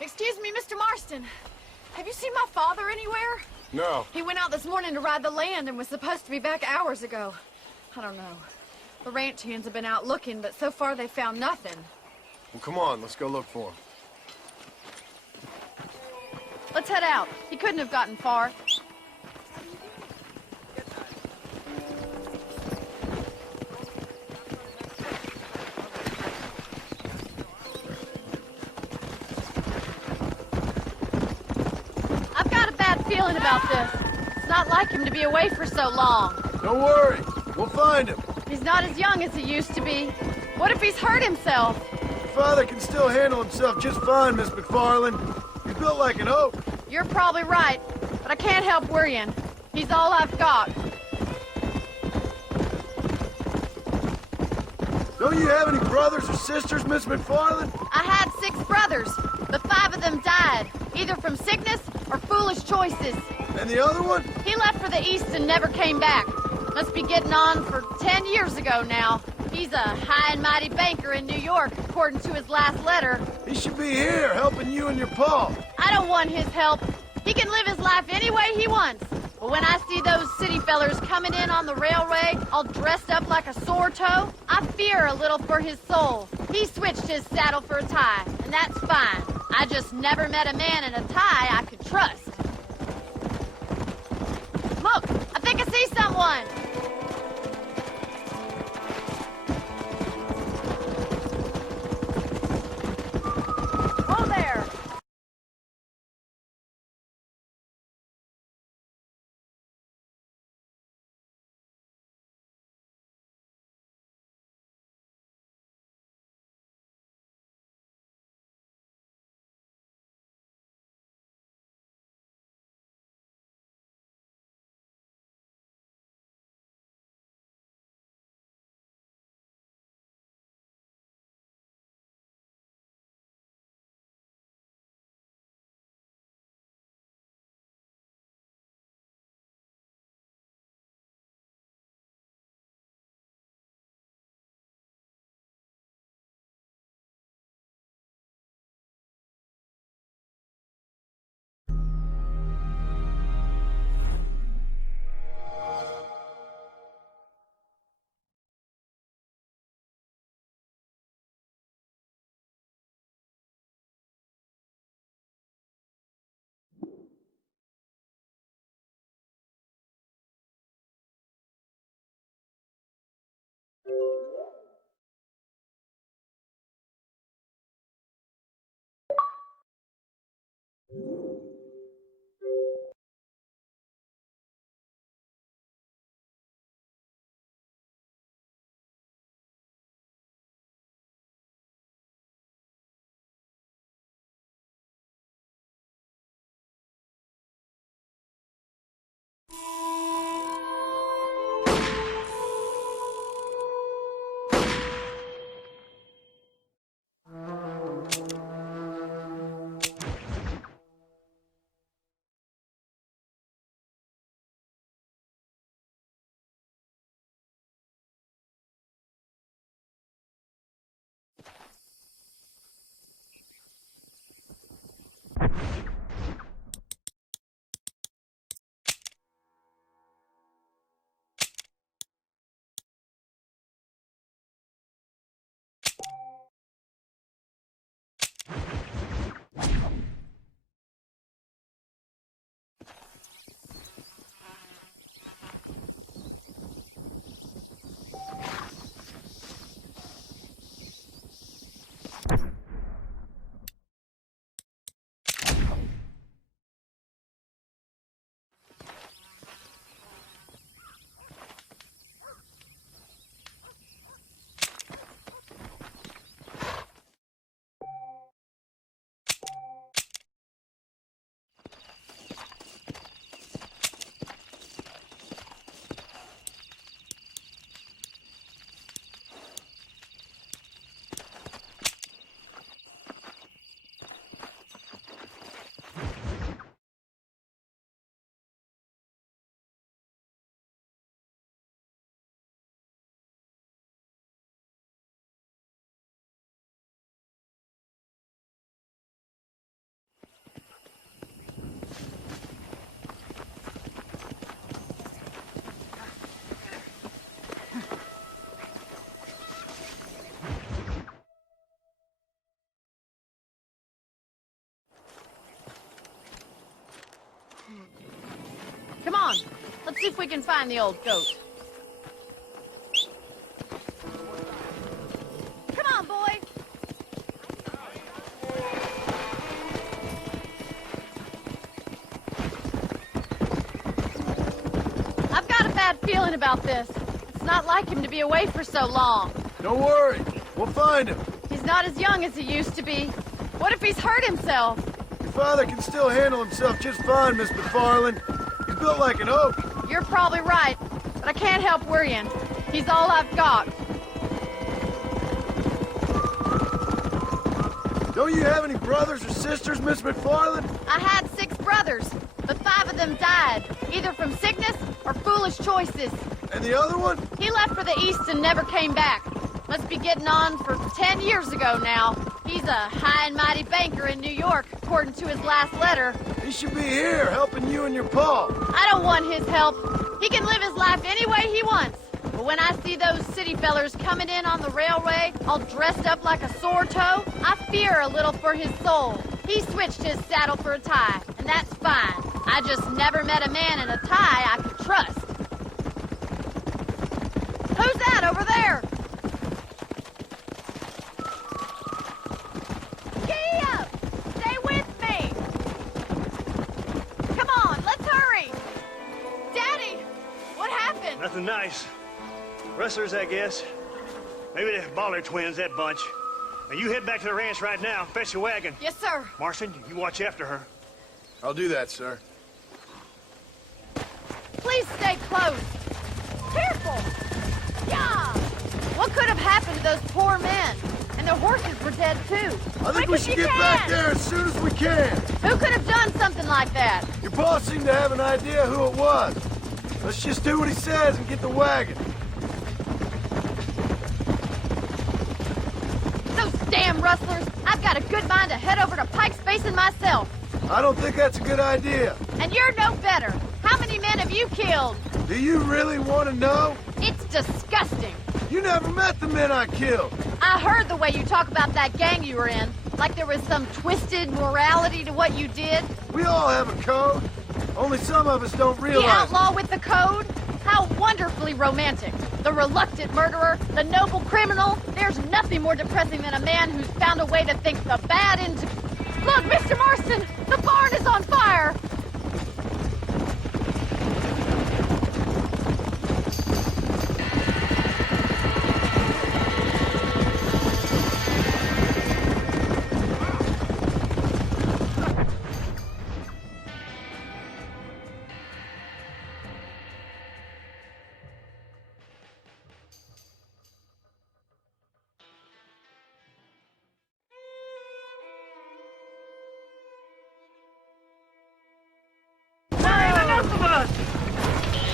Excuse me, Mr. Marston. Have you seen my father anywhere? No. He went out this morning to ride the land and was supposed to be back hours ago. I don't know. The ranch hands have been out looking, but so far they found nothing. Well, come on, let's go look for him. Let's head out. He couldn't have gotten far. I've got a bad feeling about this. It's not like him to be away for so long. Don't worry, we'll find him. He's not as young as he used to be. What if he's hurt himself? Your father can still handle himself just fine, Miss McFarland. He's built like an oak. You're probably right, but I can't help worrying. He's all I've got. Don't you have any brothers or sisters, Miss McFarland? I had 6 brothers, but 5 of them died, either from sickness or foolish choices. And the other one? He left for the east and never came back. Must be getting on for 10 years ago now. He's a high and mighty banker in New York, according to his last letter. He should be here, helping you and your pa. I don't want his help. He can live his life any way he wants. But when I see those city fellers coming in on the railway, all dressed up like a sore toe, I fear a little for his soul. He switched his saddle for a tie, and that's fine. I just never met a man in a tie I could trust. Look, I think I see someone. see if we can find the old goat. Come on, boy. I've got a bad feeling about this. It's not like him to be away for so long. Don't worry. We'll find him. He's not as young as he used to be. What if he's hurt himself? Your father can still handle himself just fine, Miss McFarland. He's built like an oak. You're probably right, but I can't help worrying. He's all I've got. Don't you have any brothers or sisters, Miss McFarland? I had 6 brothers, but 5 of them died, either from sickness or foolish choices. And the other one? He left for the east and never came back. Must be getting on for 10 years ago now. He's a high and mighty banker in New York, according to his last letter. He should be here, helping you and your pa. I don't want his help. He can live his life any way he wants. But when I see those city fellers coming in on the railway, all dressed up like a sore toe, I fear a little for his soul. He switched his saddle for a tie, and that's fine. I just never met a man in a tie I could trust. Who's that over there? Giddy up! Stay with me! Come on, let's hurry! Daddy! What happened? Nothing nice. Rustlers, I guess. Maybe the Baller twins, that bunch. Now you head back to the ranch right now. Fetch the wagon. Yes, sir. Marston, you watch after her. I'll do that, sir. Please stay close. Careful! Yeah! What could have happened to those poor men? And their horses were dead, too. I think we should get back there as soon as we can. Who could have done something like that? Your boss seemed to have an idea who it was. Let's just do what he says and get the wagon. Those damn rustlers! I've got a good mind to head over to Pike's Basin myself. I don't think that's a good idea. And you're no better. How many men have you killed? Do you really want to know? It's disgusting. You never met the men I killed. I heard the way you talk about that gang you were in. Like there was some twisted morality to what you did. We all have a code. Only some of us don't realize The outlaw with the code? How wonderfully romantic. The reluctant murderer, the noble criminal. There's nothing more depressing than a man who's found a way to think the bad into... Look, Mr. Marston! The barn is on fire!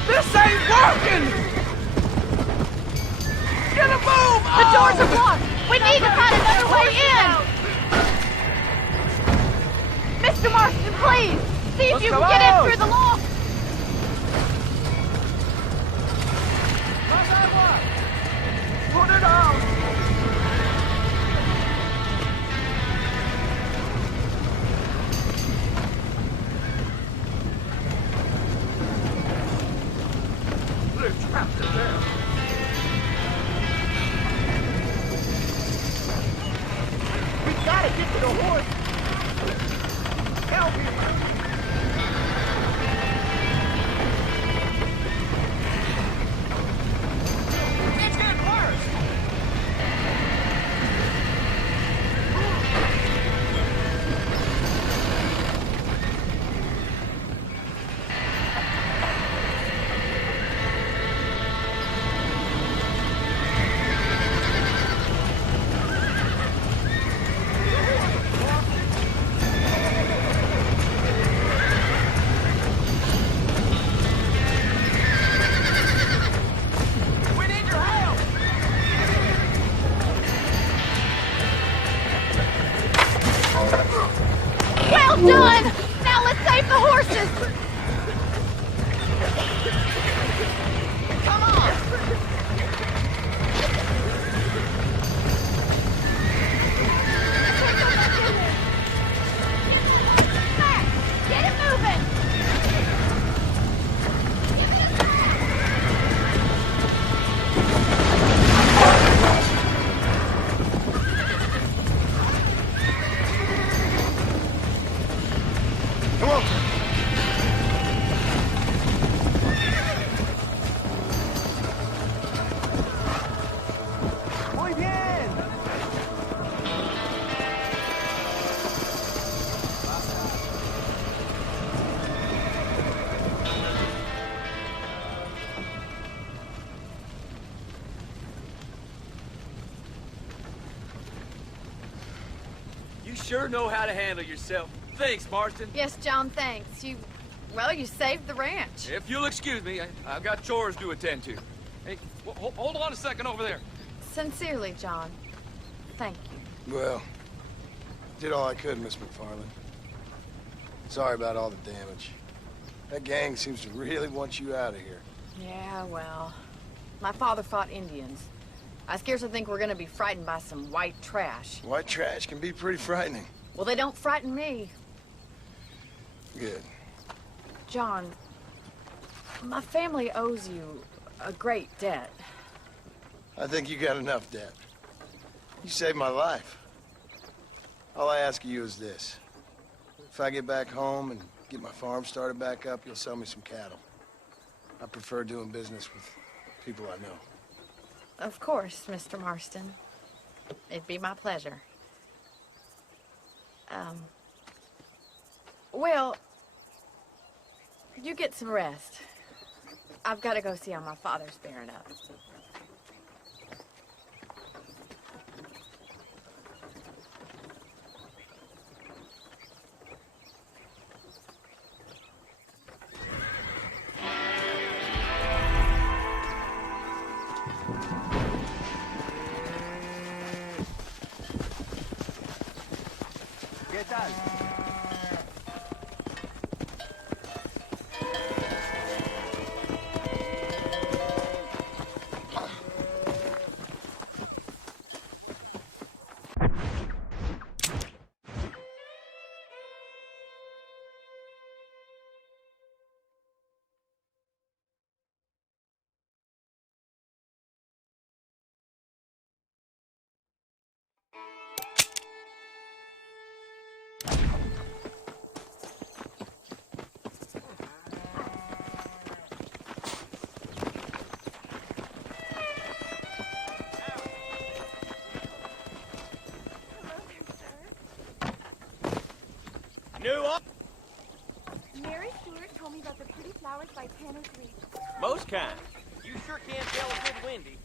This ain't working! Get a move! The doors are blocked! We need to find another way in! Mr. Marston, please! See if you can get in through the lock! Put it out! They're trapped in there. We gotta get to the horse! Help me! It's getting worse! We need your help! Well done! Now let's save the horses! Come on! There! Get it moving! sure know how to handle yourself. Thanks, Marston. Yes, John, thanks. Well, you saved the ranch. If you'll excuse me, I've got chores to attend to. Hey, hold on a second over there. Sincerely, John. Thank you. Well, did all I could, Miss McFarland. Sorry about all the damage. That gang seems to really want you out of here. Yeah, well, my father fought Indians. I scarcely think we're gonna be frightened by some white trash. White trash can be pretty frightening. Well, they don't frighten me. Good. John, my family owes you a great debt. I think you got enough debt. You saved my life. All I ask of you is this. If I get back home and get my farm started back up, you'll sell me some cattle. I prefer doing business with people I know. Of course, Mr. Marston. It'd be my pleasure. Well, you get some rest. I've got to go see how my father's bearing up. ¿Qué tal? New up. Mary Stewart told me about the pretty flowers by Tanner Creek. Most kind. You sure can't tell if it's windy.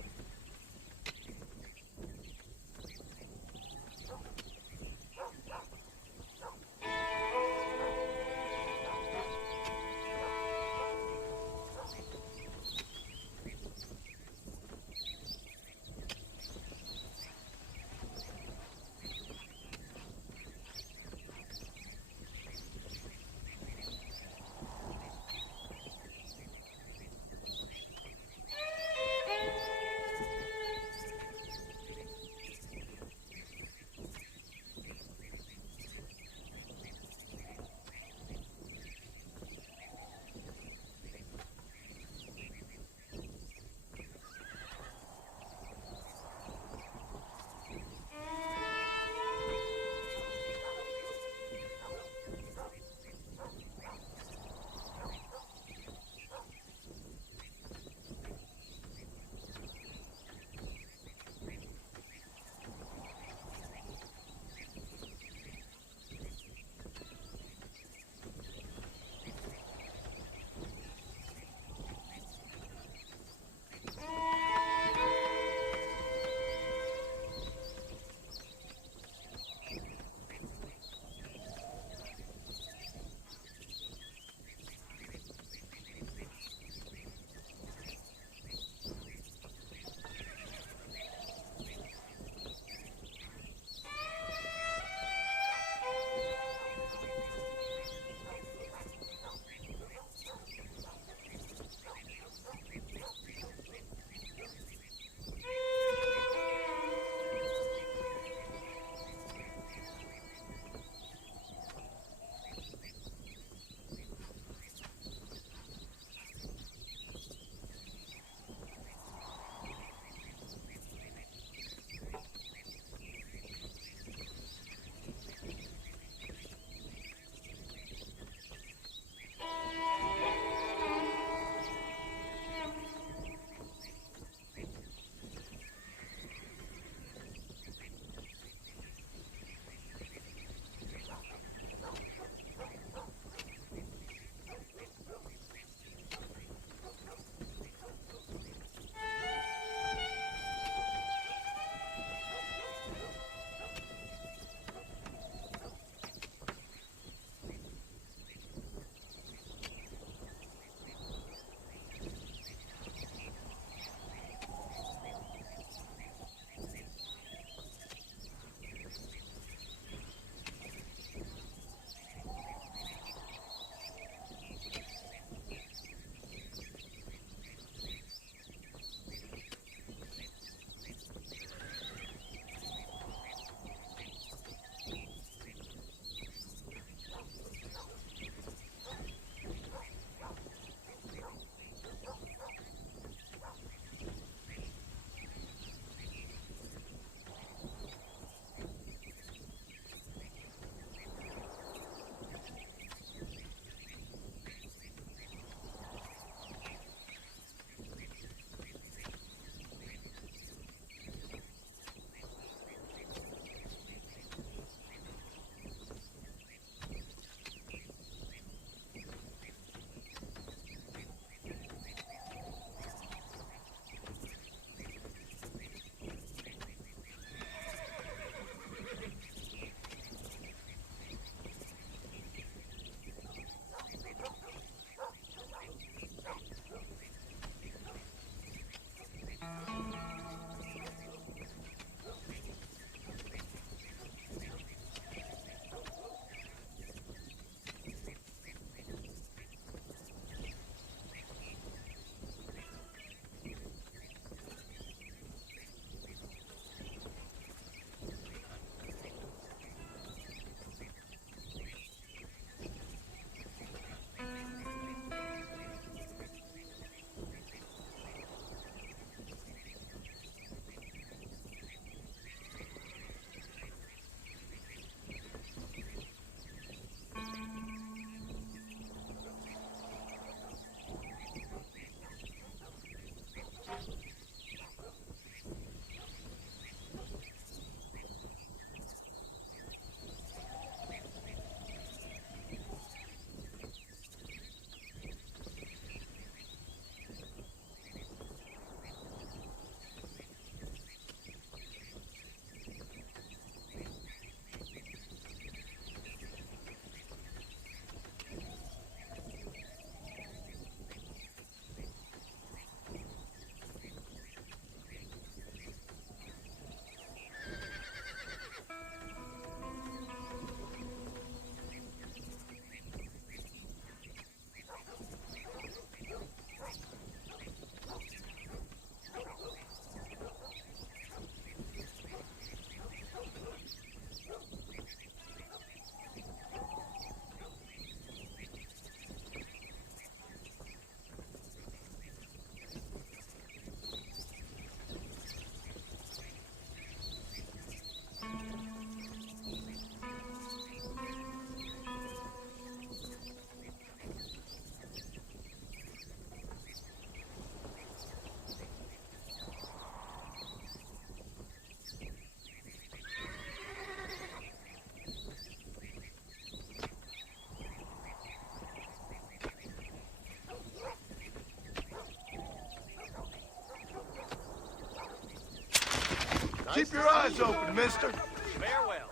Doors open, mister. Farewell.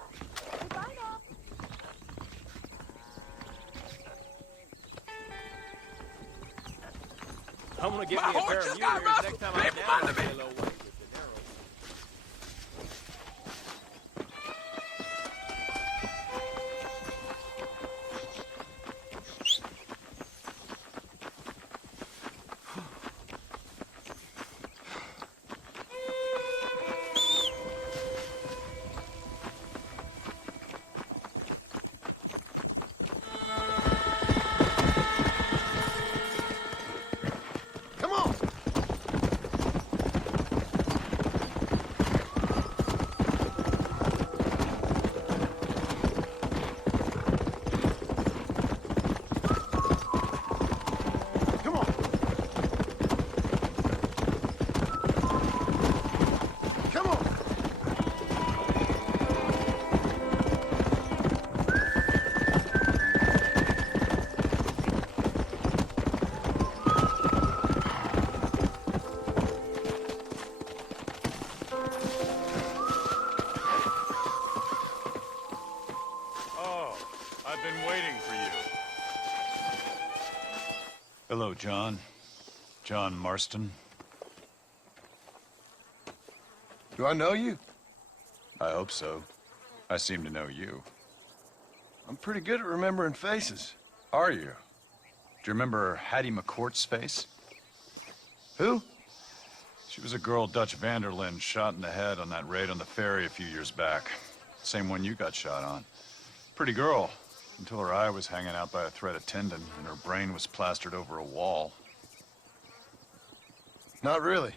Goodbye now. I'm gonna get My me a horse pair of just New got Year's rustled. next time I'm People down under this me. yellow way with the narrow. Come on. Come on. Come on. Oh, I've been waiting for you. Hello, John. John Marston. Do I know you? I hope so. I seem to know you. I'm pretty good at remembering faces. Are you? Do you remember Hattie McCourt's face? Who? She was a girl Dutch Vanderlyn shot in the head on that raid on the ferry a few years back. Same one you got shot on. Pretty girl, until her eye was hanging out by a thread of tendon and her brain was plastered over a wall. Not really.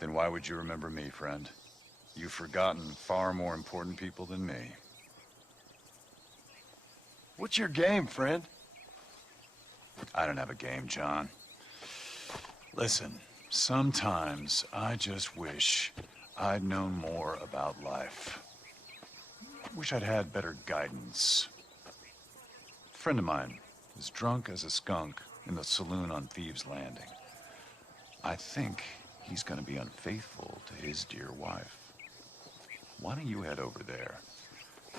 Then why would you remember me, friend? You've forgotten far more important people than me. What's your game, friend? I don't have a game, John. Listen, sometimes I just wish I'd known more about life. Wish I'd had better guidance. A friend of mine is drunk as a skunk in the saloon on Thieves' Landing. I think he's gonna be unfaithful to his dear wife. Why don't you head over there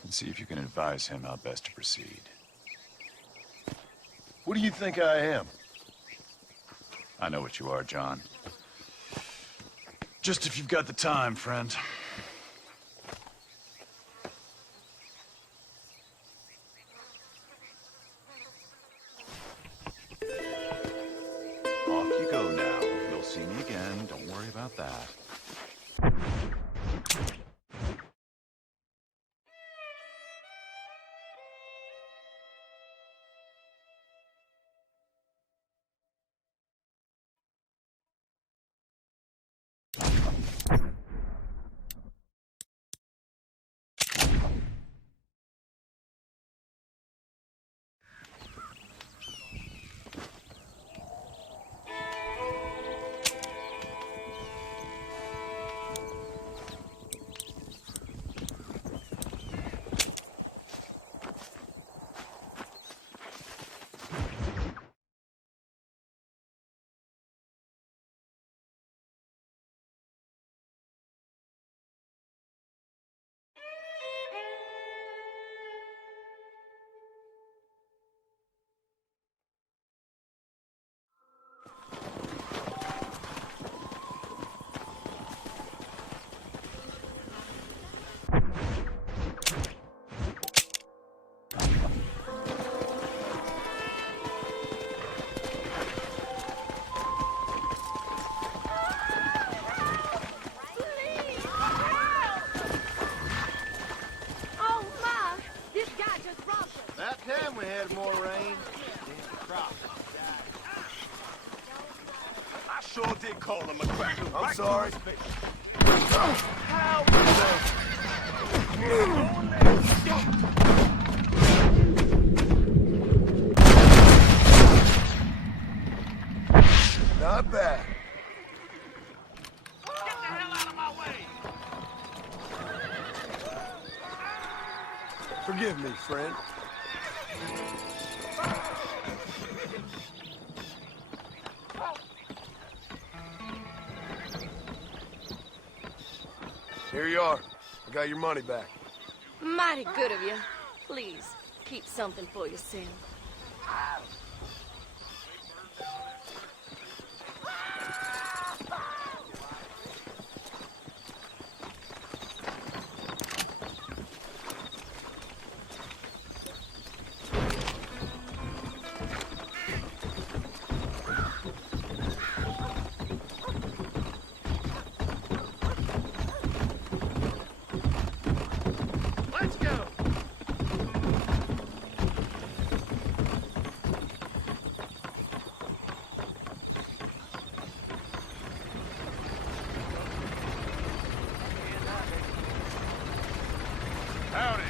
and see if you can advise him how best to proceed? What do you think I am? I know what you are, John. Just if you've got the time, friend. Off you go now. You'll see me again. Don't worry about that. Oh my! This guy just robbed us. That time we had more rain. I sure did call him a cracker. I'm sorry. Not bad. Get the hell out of my way! Forgive me, friend. Here you are. I got your money back. Mighty good of you. Please, keep something for yourself. Let's go. Howdy.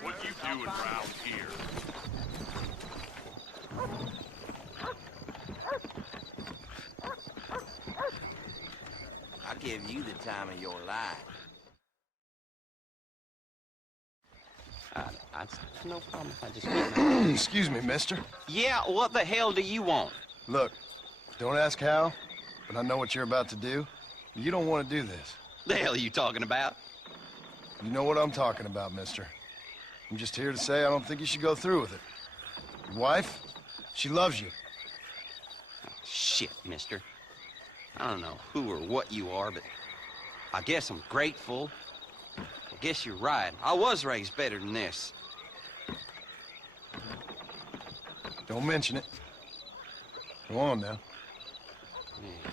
What you doing around here? I'll give you the time of your life. No problem if I just get Excuse me, mister. Yeah, what the hell do you want? Look, don't ask how, but I know what you're about to do. You don't want to do this. The hell are you talking about? You know what I'm talking about, mister. I'm just here to say I don't think you should go through with it. Your wife, she loves you. Shit, mister. I don't know who or what you are, but I guess I'm grateful. I guess you're right. I was raised better than this. Don't mention it. Go on now. Yeah.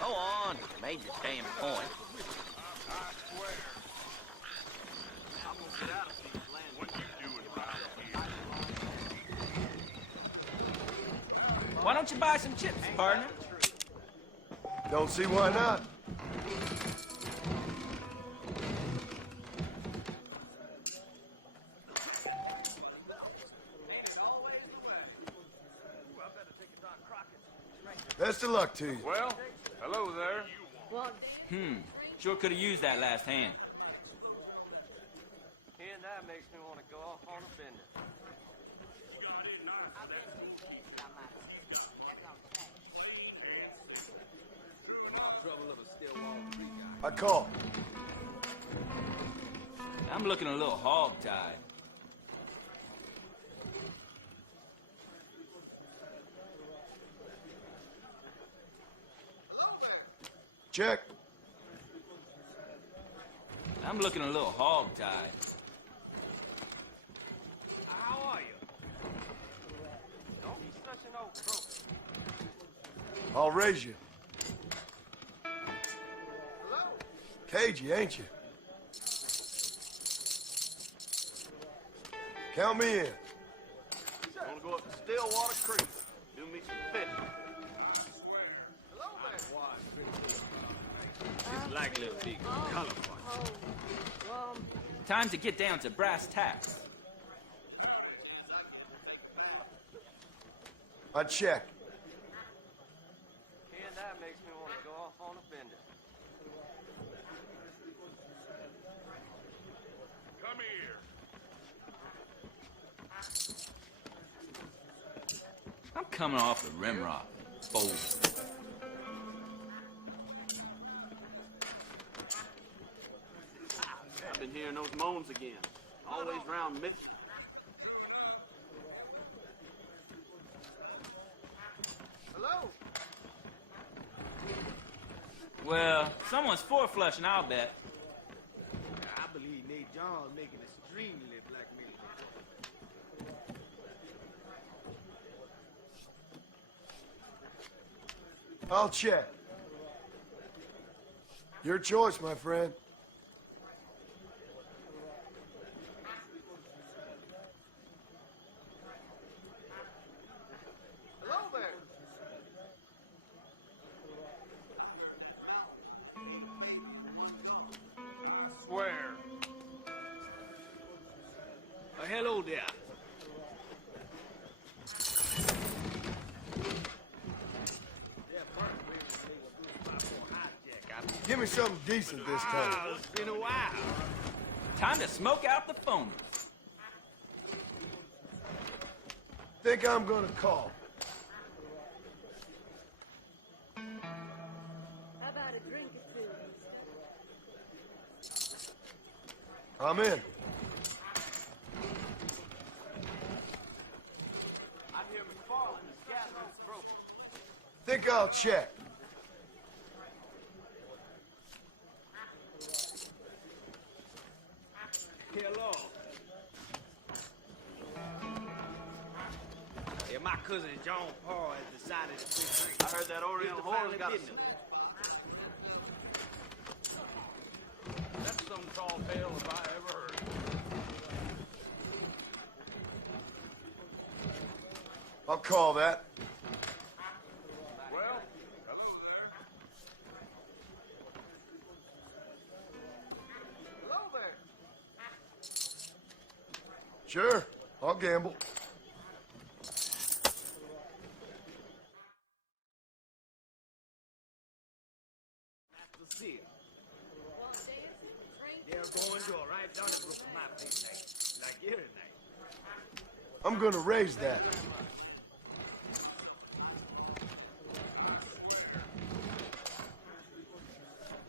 Go on. Made your damn point. What you doing around here? Why don't you buy some chips, partner? Don't see why not. Best of luck to you. Well, hello there. Sure could have used that last hand. And that makes me want to go off on a bender. I call. I'm looking a little hog-tied. Check. I'm looking a little hog-tied. How are you? Don't be such an old crook. I'll raise you. Cagey, ain't you? Count me in. Wanna go up to Stillwater Creek? Do me some fishing. Just like little big colorful. Time to get down to brass tacks. I check. And that makes me want to go off on a bender. Come here. I'm coming off the rimrock. Bold. I've been here hearing those moans again. Always round midnight. Hello? Well, someone's four-flushing, I'll bet. I believe Nate John's making extremely blackmail. I'll check. Your choice, my friend. Hello there. Swear. Hello there. Give me something decent this time. It's been a while. Time to smoke out the phone. Think I'm gonna call. How about a drink or two? I'm in. I hear McFarland's gas is broken. Think I'll check. Hello. Yeah, my cousin John Paul has decided to quit drinking. I heard that Oriental horse got a... That's some tall tale if I ever heard. I'll call that. Well, Hello there. Sure, I'll gamble. That's the They're going to a right down the group of my place, like every night. I'm gonna raise that.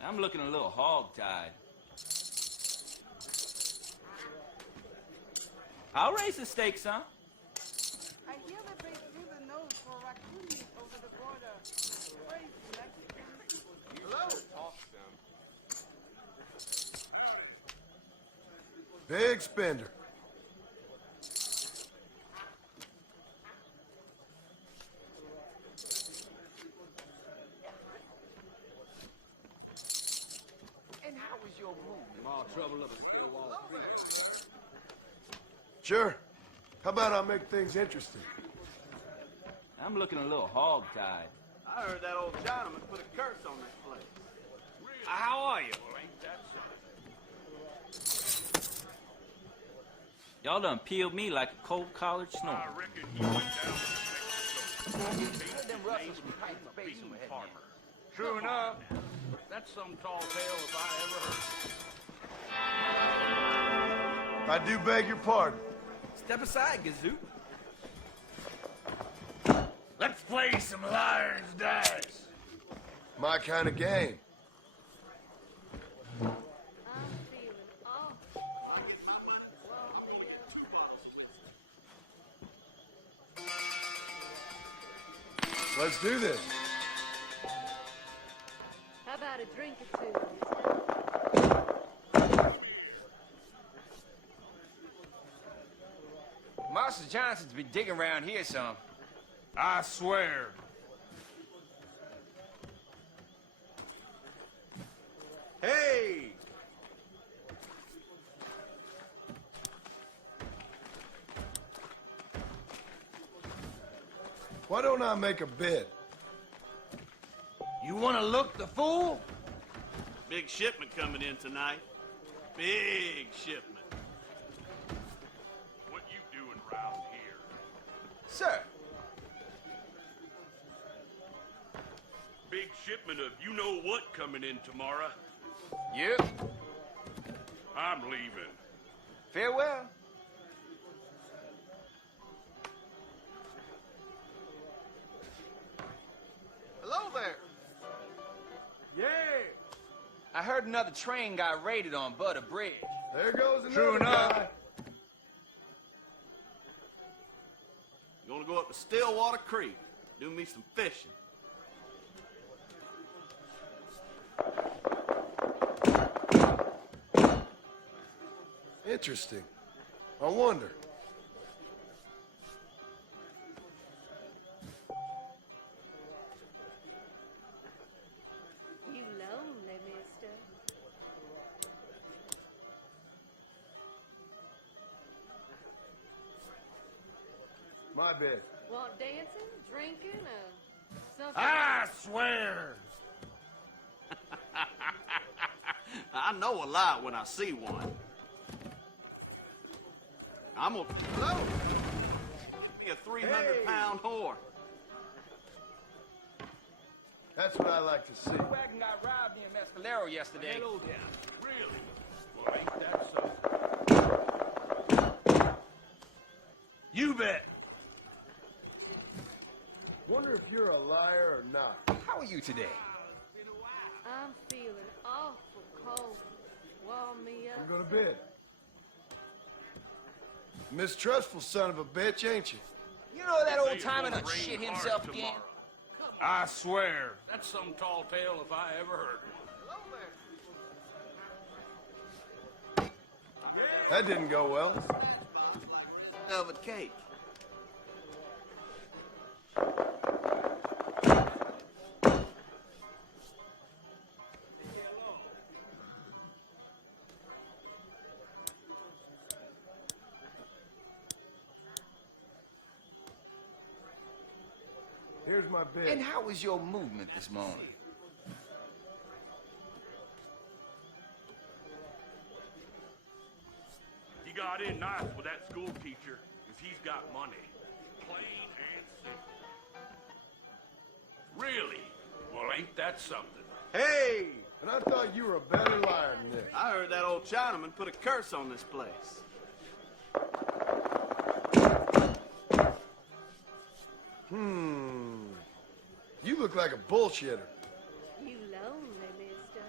I'm looking a little hog-tied. I'll raise the stakes, huh? I hear that they threw the nose for raccoon meat over the border. Crazy Mexicans. Hello? Big spender. And how was your movement? All trouble up a Stillwell Street. Sure. How about I make things interesting? I'm looking a little hog-tied. I heard that old Chinaman put a curse on this place. How are you? Y'all done peeled me like a cold-collared snore. I reckon he went down to Them Russells from Pike's Base who had farmer. True enough. That's some tall tale if I ever heard. I do beg your pardon. Step aside, Gazoo. Let's play some liar's dice. My kind of game. I'm feeling awful lonely. Let's do this. How about a drink or two? Master Johnson's been digging around here some. I swear. Hey! Why don't I make a bid? You want to look the fool? Big shipment coming in tonight. Big shipment. What you doing around here? Sir, Big shipment of you-know-what coming in tomorrow. yep. I'm leaving. Farewell. Hello there. Yeah. I heard another train got raided on Butter Bridge. There goes another True enough. guy. You wanna go up to Stillwater Creek, do me some fishing. Interesting. I wonder. You lonely, mister. My bed. Want dancing, drinking, something? I swear! I know a lie when I see one. I'm gonna... Hello? Be a 300-pound whore. That's what I like to see. Wagon got robbed near Mescalero yesterday. Hello down. Really? Well, ain't that so? You bet. Wonder if you're a liar or not. How are you today? I'm feeling awful cold. Warm me up. You go to bed. Mistrustful son of a bitch, ain't you? You know that old timer done shit himself again? I swear. That's some tall tale if I ever heard one. That didn't go well. Of a cake. Here's my bed. And how was your movement this morning? He got in nice with that school teacher, because he's got money. Plain and simple. Really? Well, ain't that something? Hey! And I thought you were a better liar than this. I heard that old Chinaman put a curse on this place. You look like a bullshitter. You lonely, mister.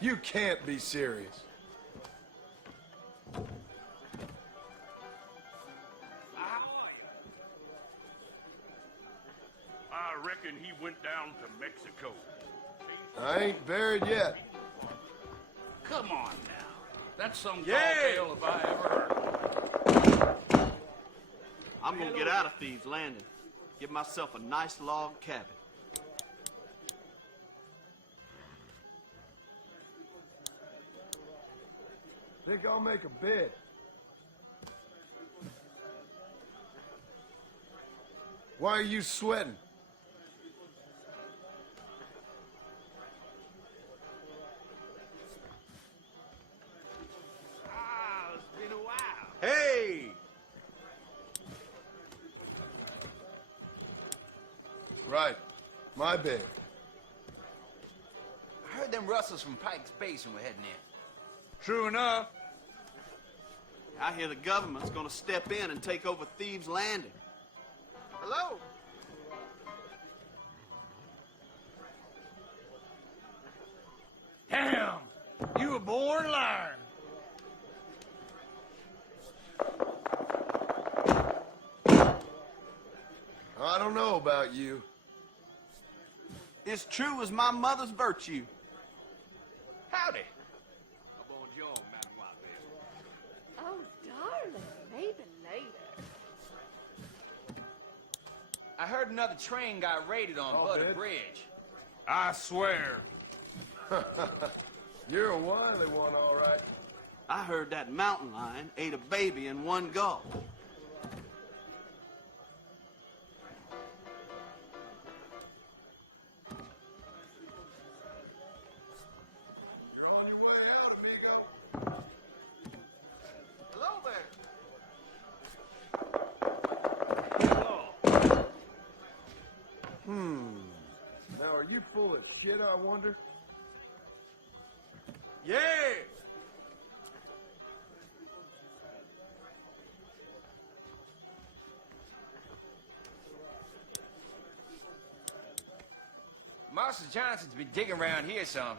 You can't be serious. I reckon he went down to Mexico. I ain't buried yet. Come on now. That's some Yeah. tall tale if I ever heard one. I'm gonna get out of Thieves Landing. Get myself a nice log cabin. Think I'll make a bid. Why are you sweating? It's been a while. Hey! Right. My bed. I heard them Russells from Pike's Basin were heading in. True enough. I hear the government's gonna step in and take over Thieves Landing. Hello? Damn! You a born liar. I don't know about you. It's true as my mother's virtue. Howdy. Oh, darling, maybe later. I heard another train got raided on Butter bid? Bridge. I swear. You're a wily one, all right. I heard that mountain lion ate a baby in one gulp. You're on your way out, amigo. Hello there. Now, are you full of shit, I wonder? Yeah! Marshal Johnson's been digging around here some.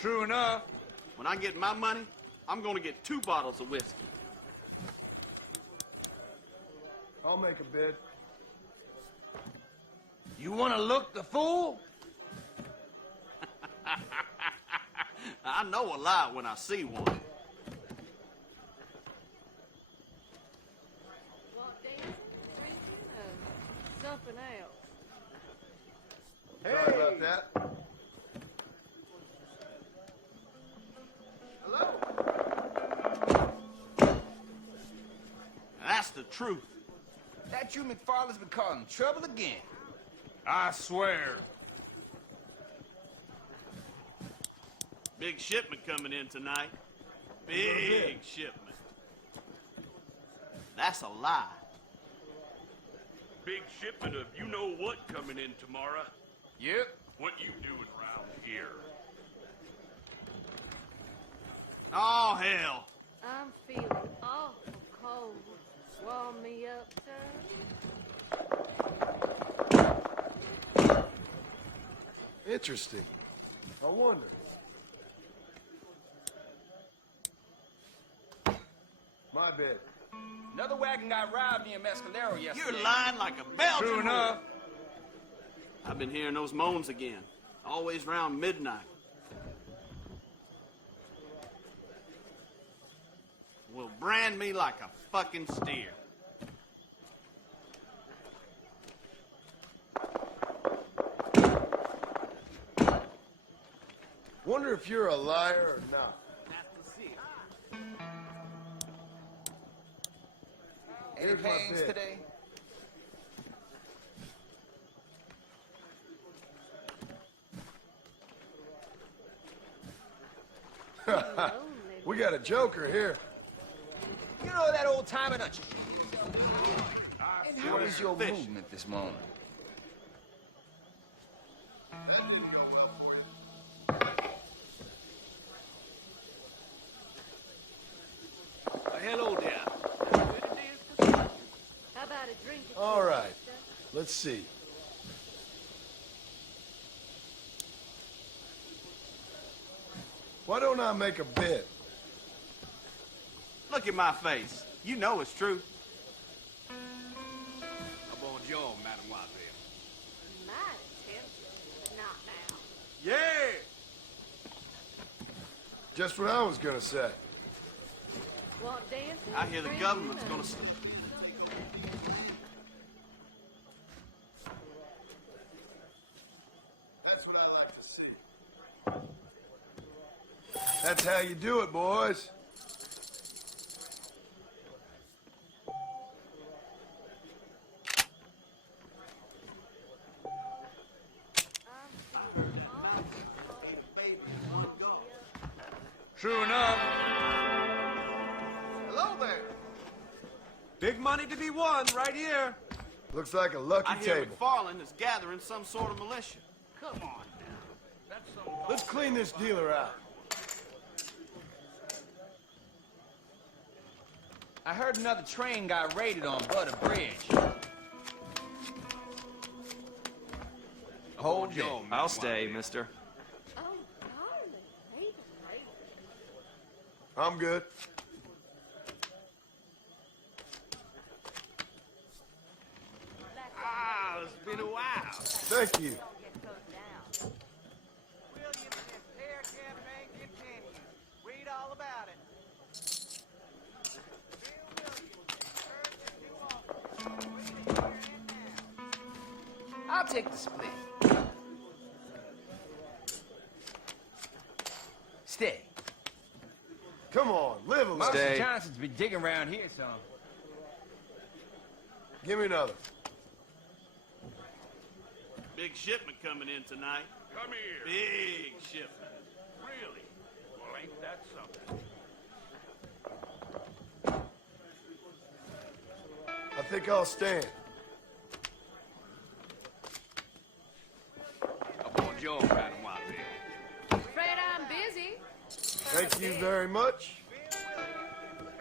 True enough. When I get my money, I'm gonna get 2 bottles of whiskey. I'll make a bid. You want to look the fool? I know a lie when I see one. What, dancing, drinking, something else? Sorry about that. That's the truth. That you McFarland's been causing trouble again. I swear. Big shipment coming in tonight. Big shipment. That's a lie. Big shipment of you-know-what coming in tomorrow. Yep. What you doing around here? Oh, hell. I'm feeling awful cold. Warm me up, sir. Interesting. I wonder. My bid. Another wagon got robbed near Mescalero yesterday. You're lying like a Belgian. True enough. horse. I've been hearing those moans again. Always around midnight. Will brand me like a fucking steer. Wonder if you're a liar or not. Any Here's my pains bid. today? We got a joker here. You know that old timer, don't you? And how was your movement this morning? Hello there. How about a drink? All right. Let's see. Why don't I make a bid? Look at my face. You know it's true. Bonjour, mademoiselle. Might attempt. Not now. Yeah! Just what I was gonna say. Want dancing? I hear the drinking, government's gonna... That's what I like to see. That's how you do it, boys. True enough. Hello there. Big money to be won right here. Looks like a lucky I hear table. McFarland is gathering some sort of militia. Come on now. That's some Let's clean this dealer out. I heard another train got raided on Butter Bridge. Hold it. I'll stay, mister. Oh, darling. Hey, hey. I'm good. Ah, it's been a while. Thank you. Williams' hair campaign continues. Read all about it. Bill Williams, urgent new officer. Waiting here and now. I'll take the split. Stay. Come on, live a little. Marshal Johnson's been digging around here some. Give me another. Big shipment coming in tonight. Come here. Big shipment. Really? Well, ain't that something? I think I'll stand. Bonjour, mademoiselle. Afraid I'm busy. Thank you very much.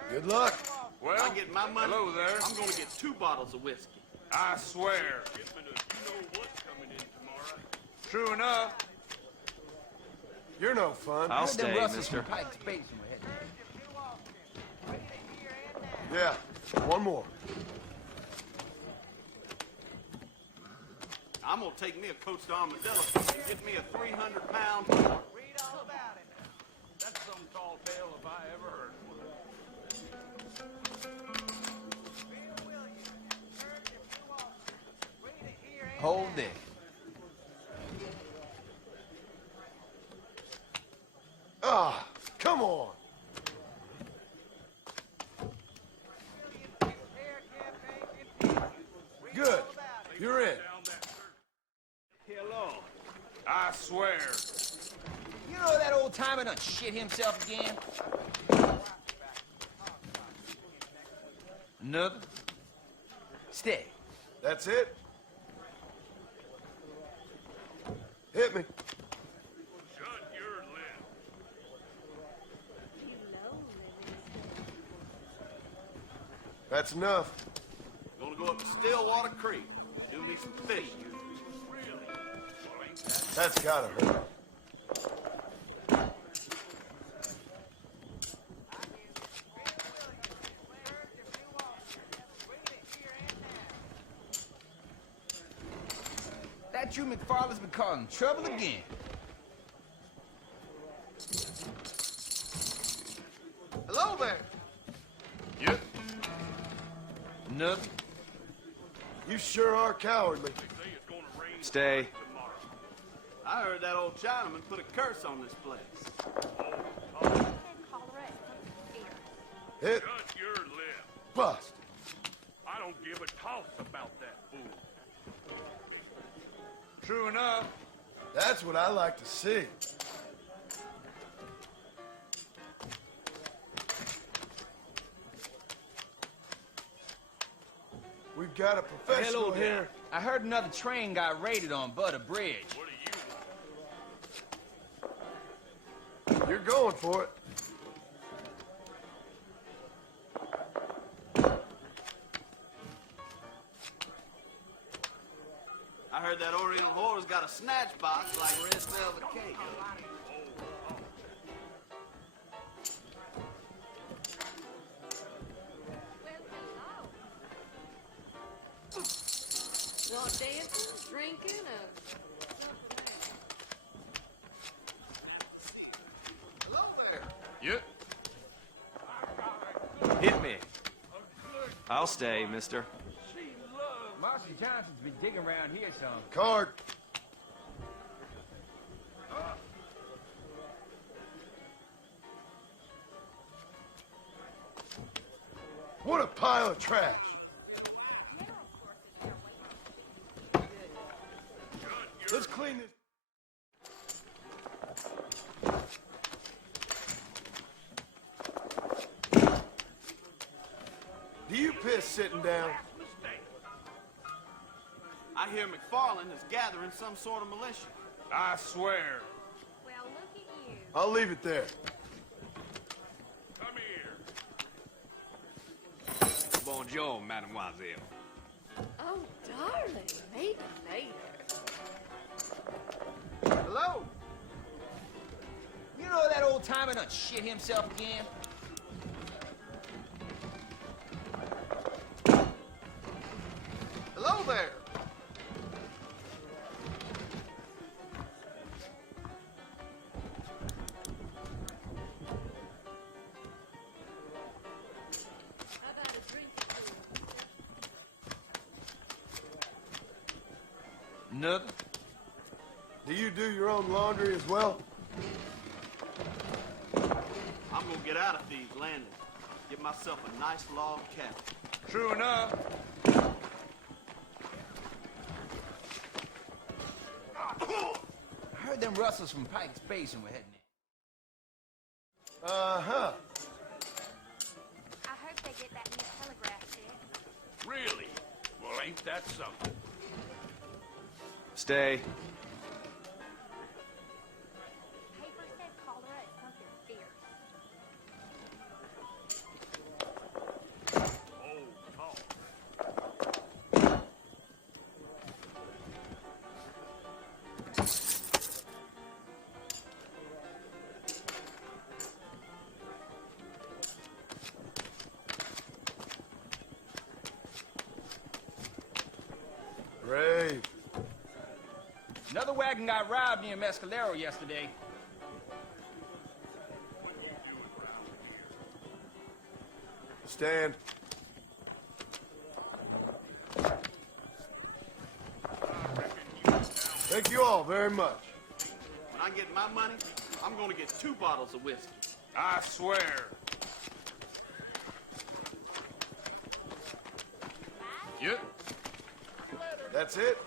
Good luck. When I get my money, hello there. I'm gonna get 2 bottles of whiskey. I swear. Shipment of you-know-what coming in tomorrow. True enough. You're no fun. I'll Heard them stay, Russells mister. from Pike's Basin were heading there. Yeah, one more. I'm gonna take me a coached armadillo and get me a 300-pound. Read all about it. That's some tall tale if I ever heard one. Hold it. Ah, come on. Good. You're in. Hello. I swear. You know that old timer done shit himself again? Nothing. Stay. That's it? Hit me. Shut your lip. That's enough. Gonna go up to Stillwater Creek. Do me some fishing. That's gotta hurt. That you McFarland's been causing trouble again. Hello there. Yep. Nothing. You sure are cowardly. Stay. I heard that old Chinaman put a curse on this place. Hit. Shut your lip. Bust. I don't give a toss about that fool. True enough. That's what I like to see. We've got a professional Hello there. here. I heard another train got raided on Butter Bridge. What do you want? You're going for it. I heard that Oriental whore's got a snatch box like red velvet cake. Want dancing, drinking, Hello there. Yep. Hit me. I'll stay, mister. Marcy Johnson's been digging around here some. Card. What a pile of trash. Let's clean this. Do you piss sitting down? I hear McFarland is gathering some sort of militia. I swear. well, look at you. I'll leave it there. Come here. Bonjour, mademoiselle. Oh, darling, maybe later. Hello? You know that old timer done shit himself again? Hello there. How about a drink or two? Nothing. Do you do your own laundry as well? I'm gonna get out of Thieves Landing. Get myself a nice log cabin. True enough. I heard them Russells from Pike's Basin were heading in. Uh-huh. I hope they get that new telegraph fixed. Really? Well, ain't that something? Stay. Paper said cholera is something fierce. Oh, talk. wagon got robbed near Mescalero yesterday. Stand. Thank you all very much. When I get my money, I'm gonna get 2 bottles of whiskey. I swear. Yep. That's it?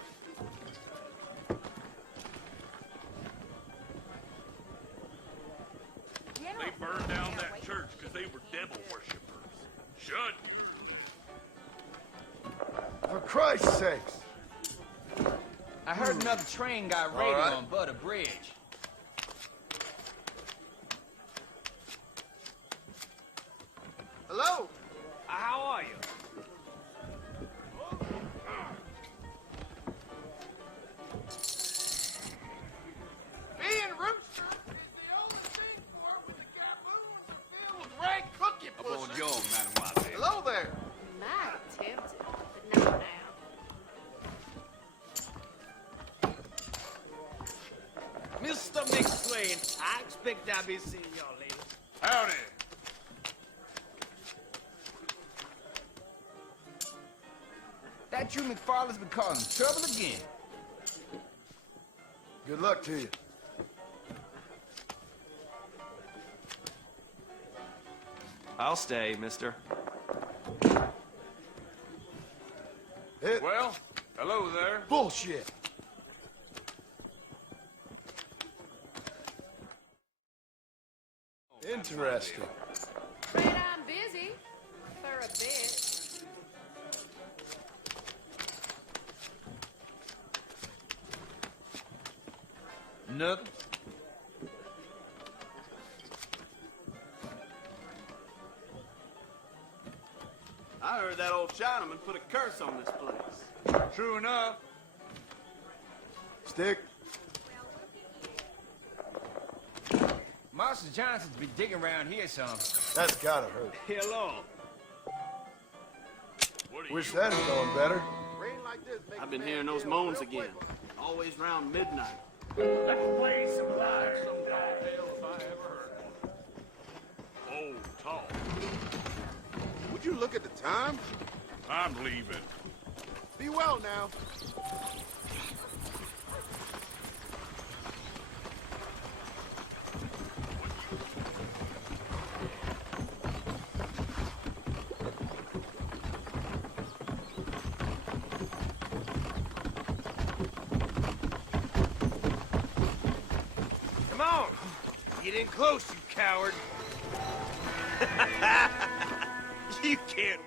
They burned down that church because they were devil worshippers. Should. For Christ's sakes. I heard another train got raided right. on Butter Bridge. Hello? How are you? Being rooster is the only thing for when the gaboons are filled with rank cookie pushers. Bonjour, mademoiselle. Hello there. Mighty tempted, but no now. Mr. McSwain, I expect I'll be seeing y'all later. Howdy. That you McFarland's been causing trouble again. Good luck to you. I'll stay, mister. Hit. Well, hello there. Bullshit. Interesting. Afraid I'm busy. For a bit. Nothing. I heard that old Chinaman put a curse on this place. True enough. Stick. Marshal Johnson's been digging around here some. That's gotta hurt. Hello. Wish that had gone better. Rain like this makes I've been a man hearing those feel moans real again. quick. Always around midnight. Let's play some liar. Some tale if I ever heard one. Old talk. Would you look at the time? I'm leaving. Be well now. Come on. Get in close, you coward. You can't win.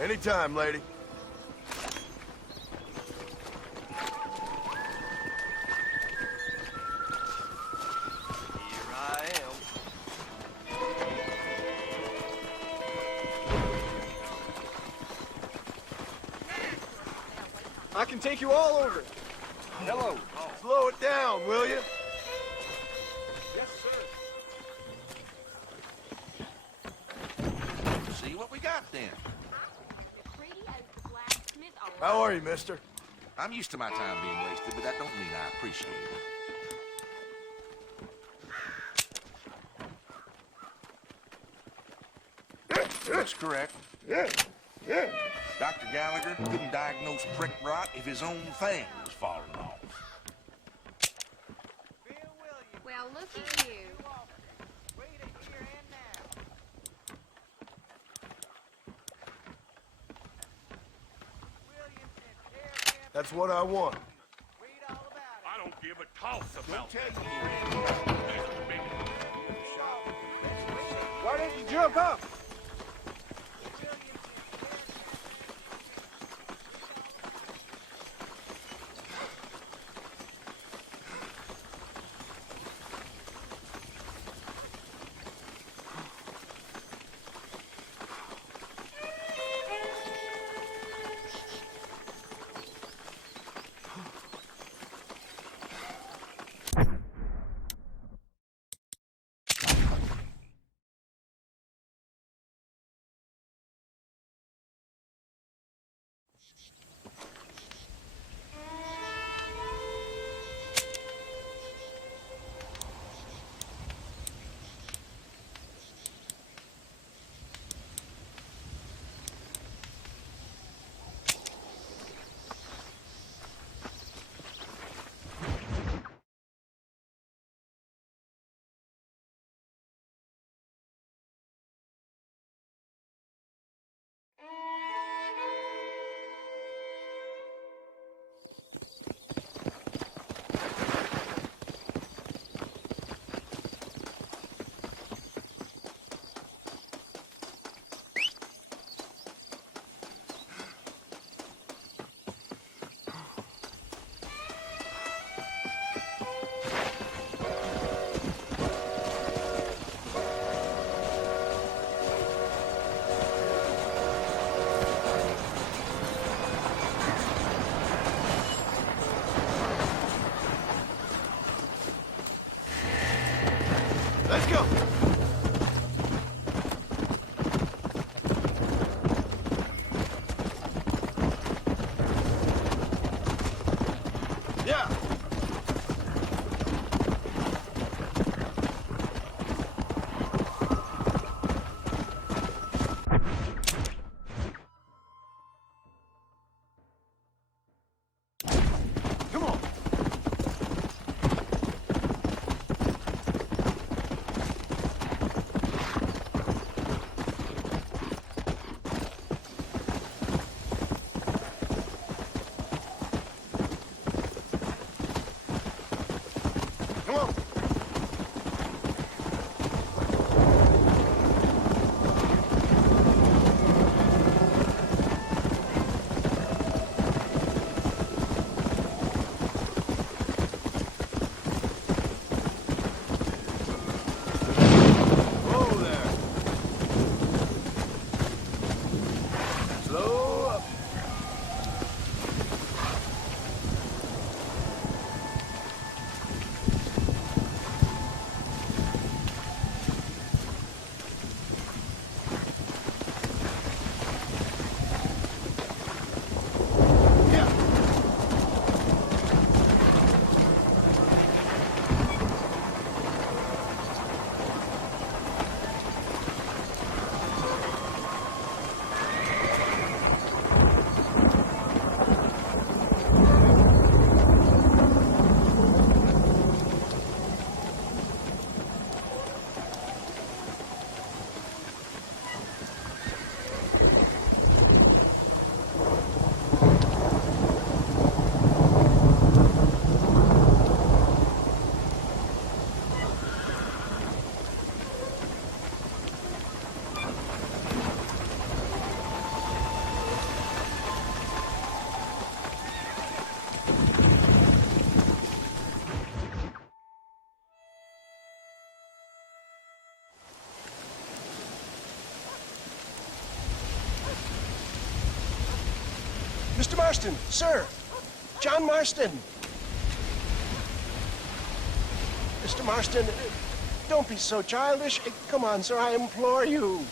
Anytime, lady. Here I am. I can take you all over. Hello. Slow it down, will you? Yes, sir. See what we got then. How are you, mister? I'm used to my time being wasted, but that don't mean I appreciate it. Looks correct. Dr. Gallagher couldn't diagnose prick rot if his own fang was falling off. Well, look at you. That's what I want. I don't give a toss about that. Why didn't you jump up? Mr. Marston, sir. John Marston. Mr. Marston, don't be so childish. Come on, sir, I implore you.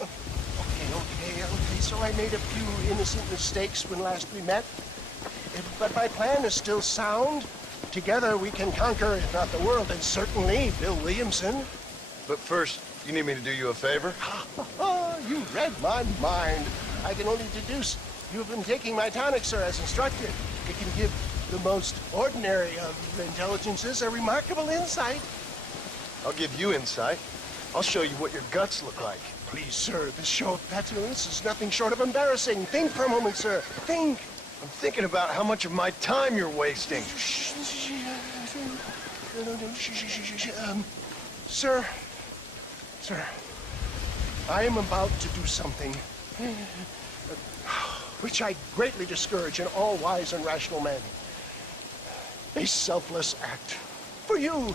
Okay. So I made a few innocent mistakes when last we met. But my plan is still sound. Together we can conquer, if not the world, then certainly Bill Williamson. But first, you need me to do you a favor? You read my mind. I can only deduce you have been taking my tonic, sir, as instructed. It can give the most ordinary of intelligences a remarkable insight. I'll give you insight. I'll show you what your guts look like. Please, sir, this show of petulance is nothing short of embarrassing. Think for a moment, sir. Think. I'm thinking about how much of my time you're wasting. Sir, I am about to do something which I greatly discourage in all wise and rational men. A selfless act for you.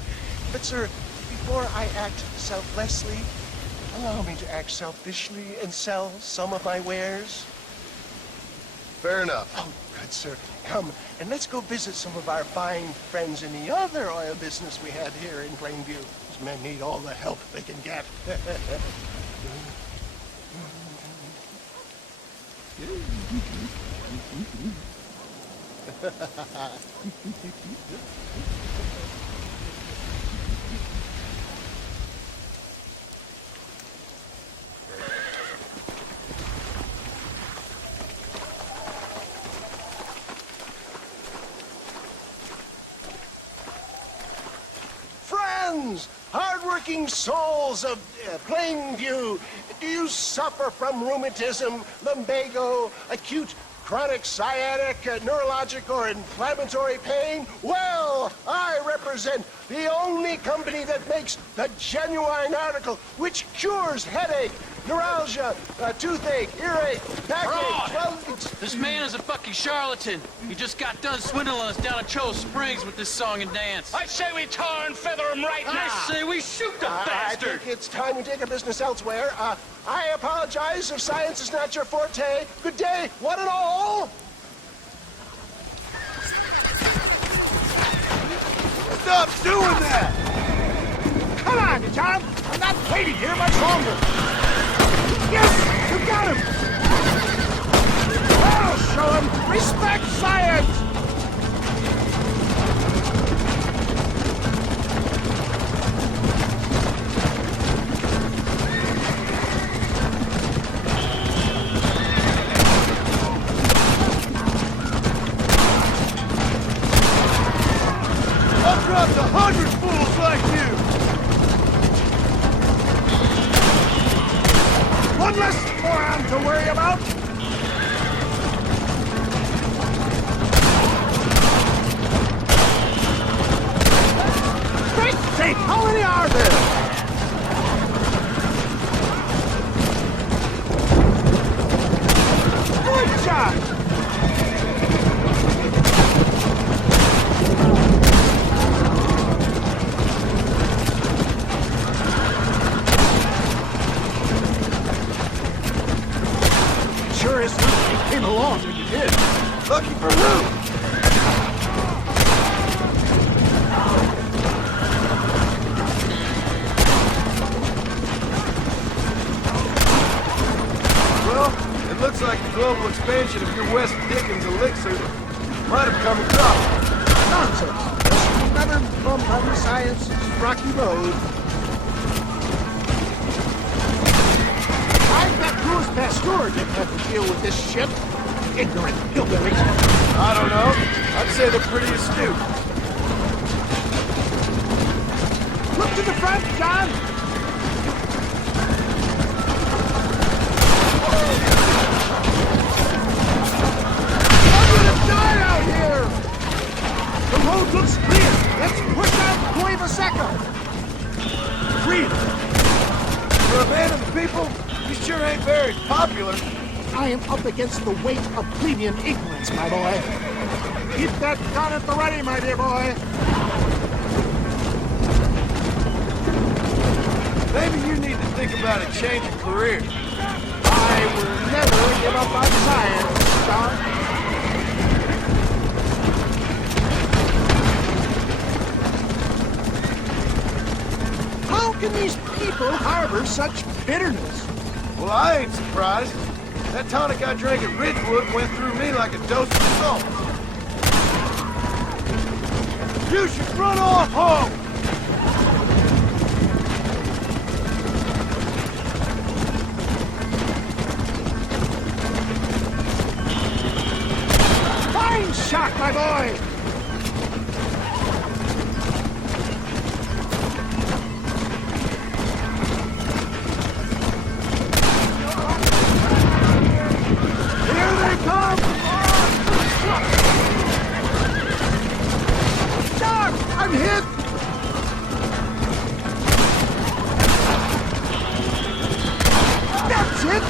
But, sir, before I act selflessly, allow me to act selfishly and sell some of my wares. Fair enough. Oh, good, sir. Come, and let's go visit some of our fine friends in the other oil business we have here in Plainview. These men need all the help they can get. Friends, hard-working souls of Plainview, do you suffer from rheumatism, lumbago, acute chronic sciatic, neurologic, or inflammatory pain? Well, I represent the only company that makes the genuine article which cures headache, neuralgia, toothache, earache, backache. Well, this man is a fucking charlatan. He just got done swindling us down at Cho Springs with this song and dance. I say we tar and feather him right now. I say we shoot the bastard. I think it's time we take our business elsewhere. I apologize if science is not your forte. Good day, one and all. Stop doing that! Come on, John. I'm not waiting here much longer. Yes, you got him. I'll show him respect science. I've dropped 100 fools like you! One less moron to worry about. Great sake, how many are there? Good shot! Sure is lucky you came along when you did. Lucky for who? Well, it looks like the global expansion of your West Dickens elixir might have come across. Nonsense. Just another bump on the science's rocky road. I bet Louis Pasteur didn't have to deal with this shit. Ignorant hillbillies. I don't know. I'd say they're pretty astute. Look to the front, John. I'm gonna die out here. The road looks clear. Let's push out Nueva Seca. Freedom. For a man of the people, you sure ain't very popular. I am up against the weight of plebeian ignorance, my boy. Keep that gun at the ready, my dear boy. Maybe you need to think about a change of career. I will never give up on science, John. How can these people harbor such bitterness? Well, I ain't surprised. That tonic I drank at Ridgewood went through me like a dose of salt. You should run off home! Fine shot, my boy! I'm hit! That's it!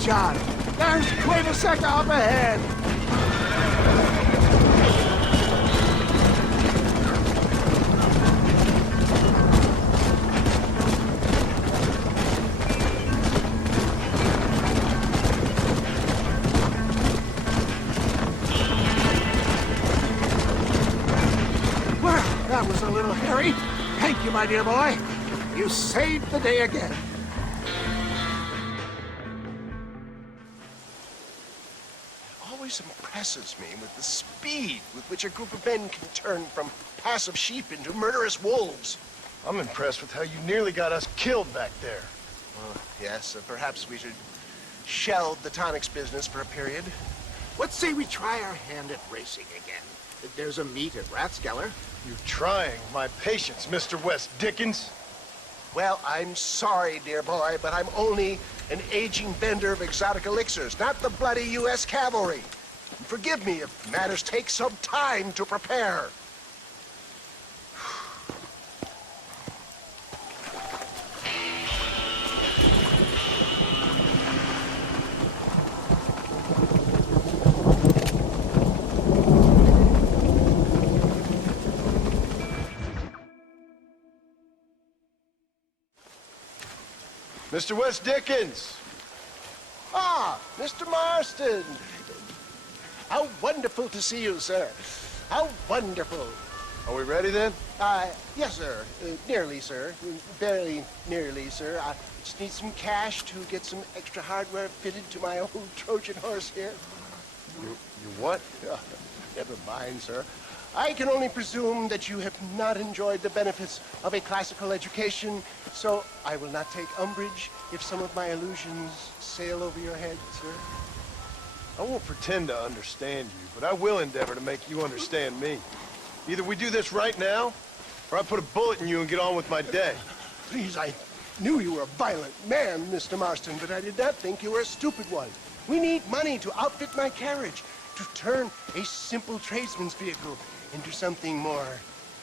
John, there's Cuevasecca up ahead. Well, that was a little hairy. Thank you, my dear boy. You saved the day again. Always impresses me with the speed with which a group of men can turn from passive sheep into murderous wolves. I'm impressed with how you nearly got us killed back there. Yes, perhaps we should shelve the tonics business for a period. Let's say we try our hand at racing again. There's a meet at Rathskeller. You're trying my patience, Mr. West Dickens. Well, I'm sorry, dear boy, but I'm only an aging vendor of exotic elixirs, not the bloody U.S. cavalry. Forgive me if matters take some time to prepare. Mr. West Dickens! Ah, Mr. Marston! How wonderful to see you, sir. How wonderful. Are we ready then? Yes, sir. Nearly, sir. Very nearly, sir. I just need some cash to get some extra hardware fitted to my old Trojan horse here. You what? Never mind, sir. I can only presume that you have not enjoyed the benefits of a classical education, so I will not take umbrage if some of my illusions sail over your head, sir. I won't pretend to understand you, but I will endeavor to make you understand me. Either we do this right now, or I put a bullet in you and get on with my day. Please, I knew you were a violent man, Mr. Marston, but I did not think you were a stupid one. We need money to outfit my carriage, to turn a simple tradesman's vehicle into something more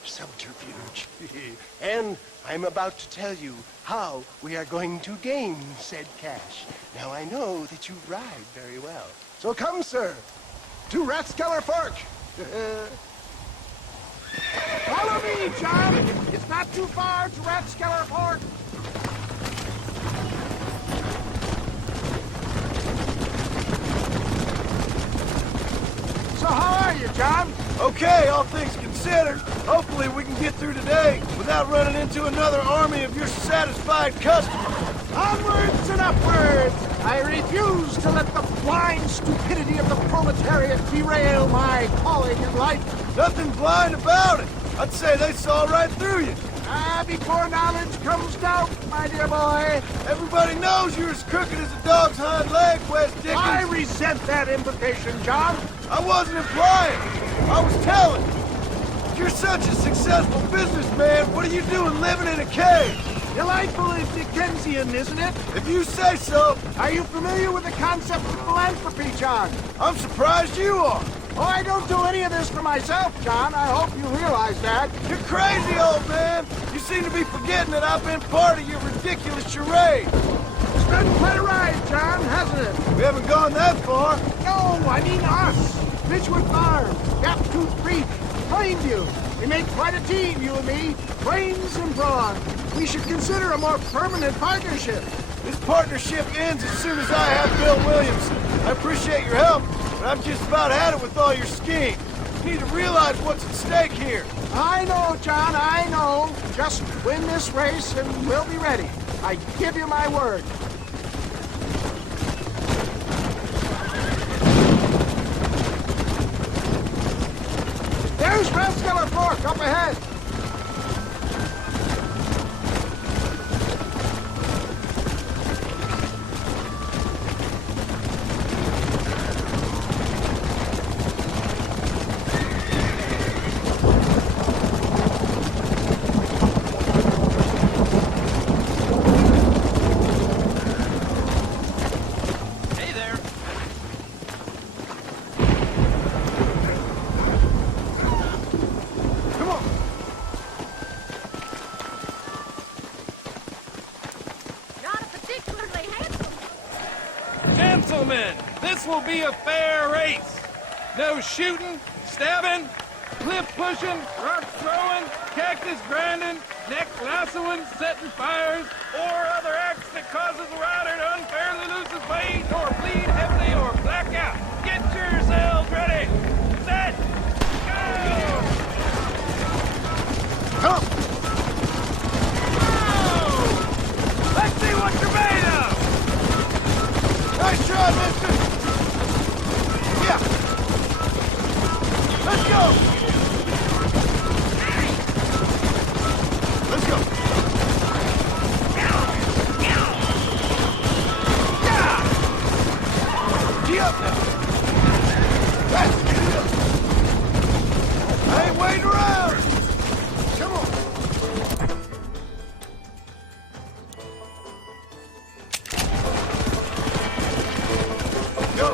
subterfuge. And I'm about to tell you how we are going to gain said cash. Now, I know that you ride very well. So come, sir, to Rathskeller Fork. Follow me, John. It's not too far to Rathskeller Fork. So how are you, John? Okay, all things considered. Hopefully we can get through today without running into another army of your satisfied customers. Onwards and upwards! I refuse to let the blind stupidity of the proletariat derail my calling in life. Nothing blind about it. I'd say they saw right through you. Before knowledge comes doubt, my dear boy. Everybody knows you're as crooked as a dog's hind leg, Wes Dickens. I resent that implication, John. I wasn't implying. I was telling. You're such a successful businessman. What are you doing living in a cave? Delightfully Dickensian, isn't it? If you say so. Are you familiar with the concept of philanthropy, John? I'm surprised you are. Oh, I don't do any of this for myself, John. I hope you realize that. You're crazy, old man. You seem to be forgetting that I've been part of your ridiculous charade. It's been quite a ride, John, hasn't it? We haven't gone that far. No, I mean us. Ridgewood Farm, Gaptooth Creek, Plainview. We make quite a team, you and me. Brains and brawn. We should consider a more permanent partnership. This partnership ends as soon as I have Bill Williamson. I appreciate your help, but I've just about had it with all your schemes. You need to realize what's at stake here. I know, John, I know. Just win this race and we'll be ready. I give you my word. There's Rathskeller Fork up ahead. Gentlemen, this will be a fair race. No shooting, stabbing, cliff pushing, rock throwing, cactus grinding, neck lassoing, setting fires, or other acts that causes the rider to unfairly lose his weight or bleed heavily or black out. Get yourselves ready. Set. Go! Come! Go! Let's see what you're made of! Nice try, mister! Yeah! Let's go! Let's go! Yeah! Gee up now! That's it up! I ain't waiting around! Come on! Go!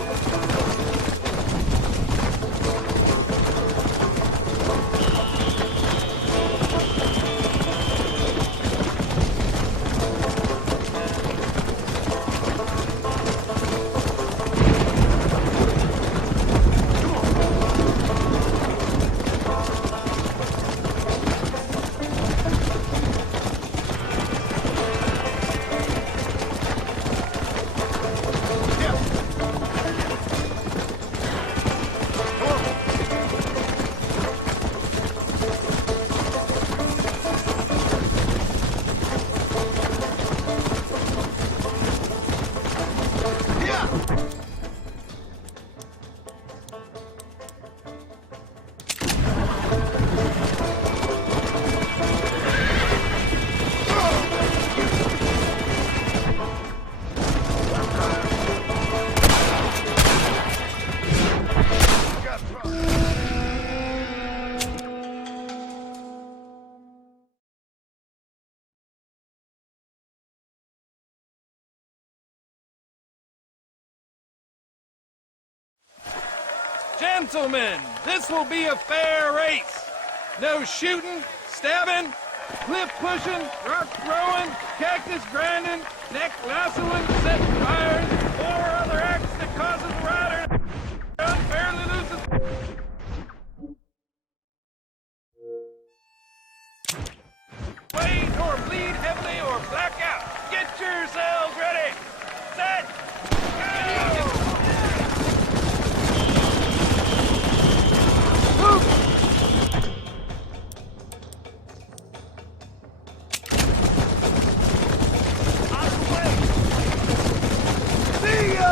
Gentlemen, this will be a fair race. No shooting, stabbing, cliff pushing, rock throwing, cactus grinding, neck lassoing, setting fires, or other acts that causes the rider to unfairly lose his weight or bleed heavily or black out. Get yourselves ready. Set. Go! See ya!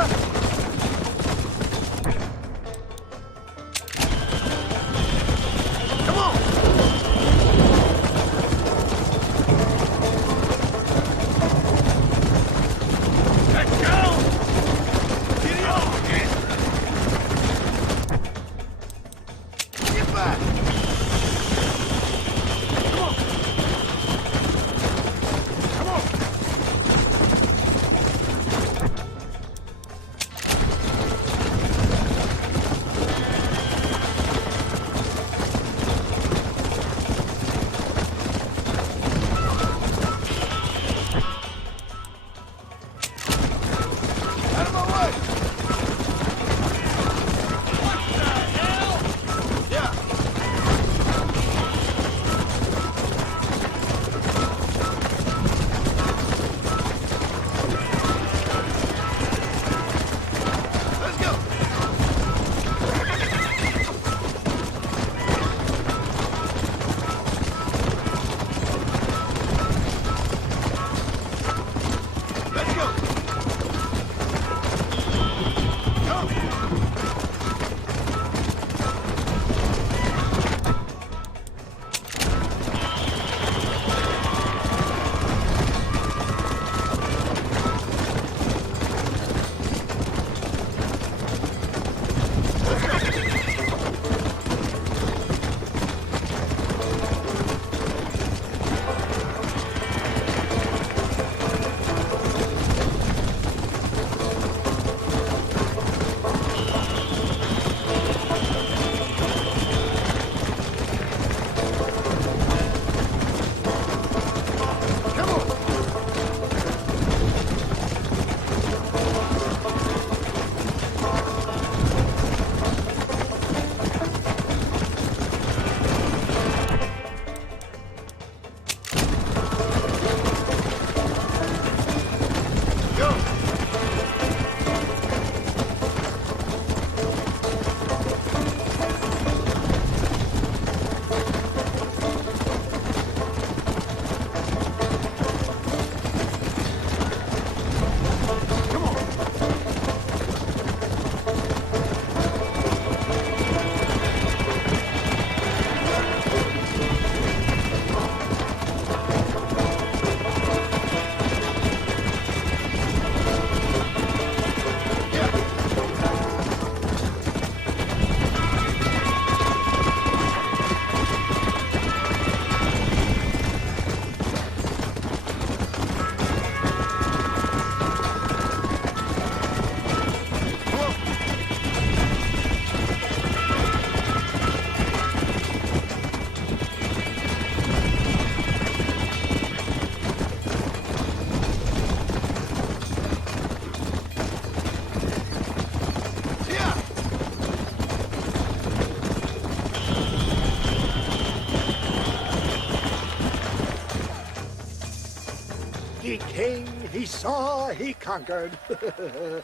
He came, he saw, he conquered.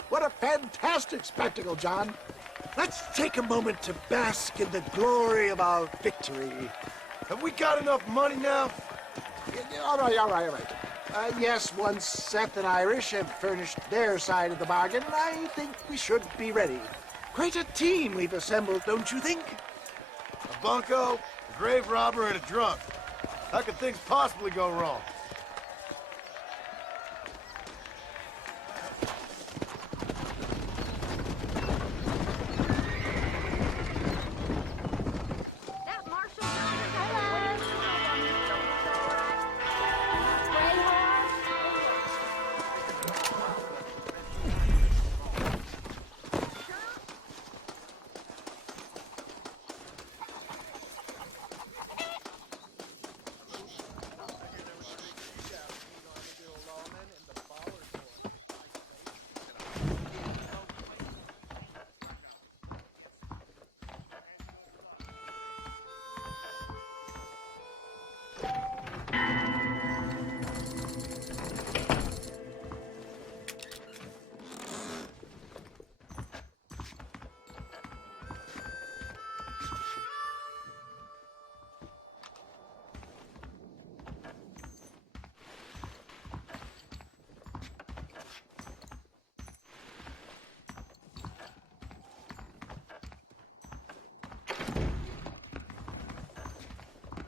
What a fantastic spectacle, John. Let's take a moment to bask in the glory of our victory. Have we got enough money now? All right. Yes, once Seth and Irish have furnished their side of the bargain, I think we should be ready. Quite a team we've assembled, don't you think? A bunco, a grave robber, and a drunk. How could things possibly go wrong?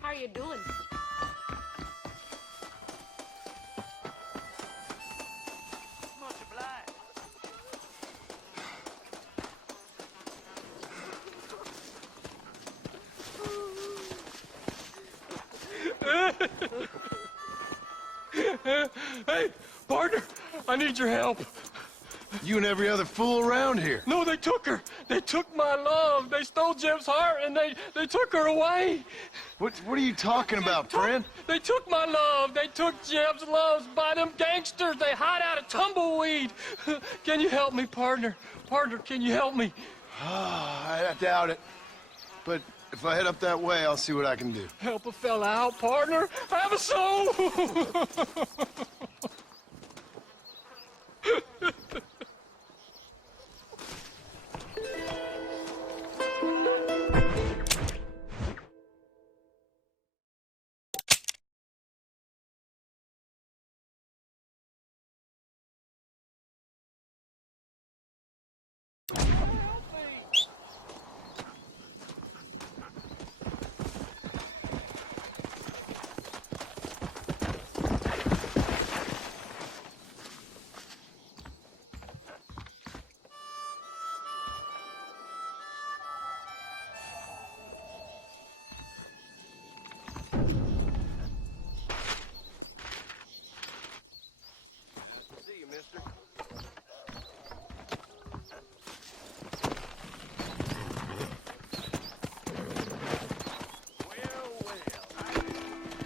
How are you doing? Much obliged. Hey, partner, I need your help. You and every other fool around here. No, they took her. They took my love. They stole Jim's heart, and they took her away. What are you talking about, friend? They took my love. They took Jim's loves by them gangsters. They hide out of tumbleweed. Can you help me, partner? Partner, can you help me? I doubt it. But if I head up that way, I'll see what I can do. Help a fella out, partner. Have a soul.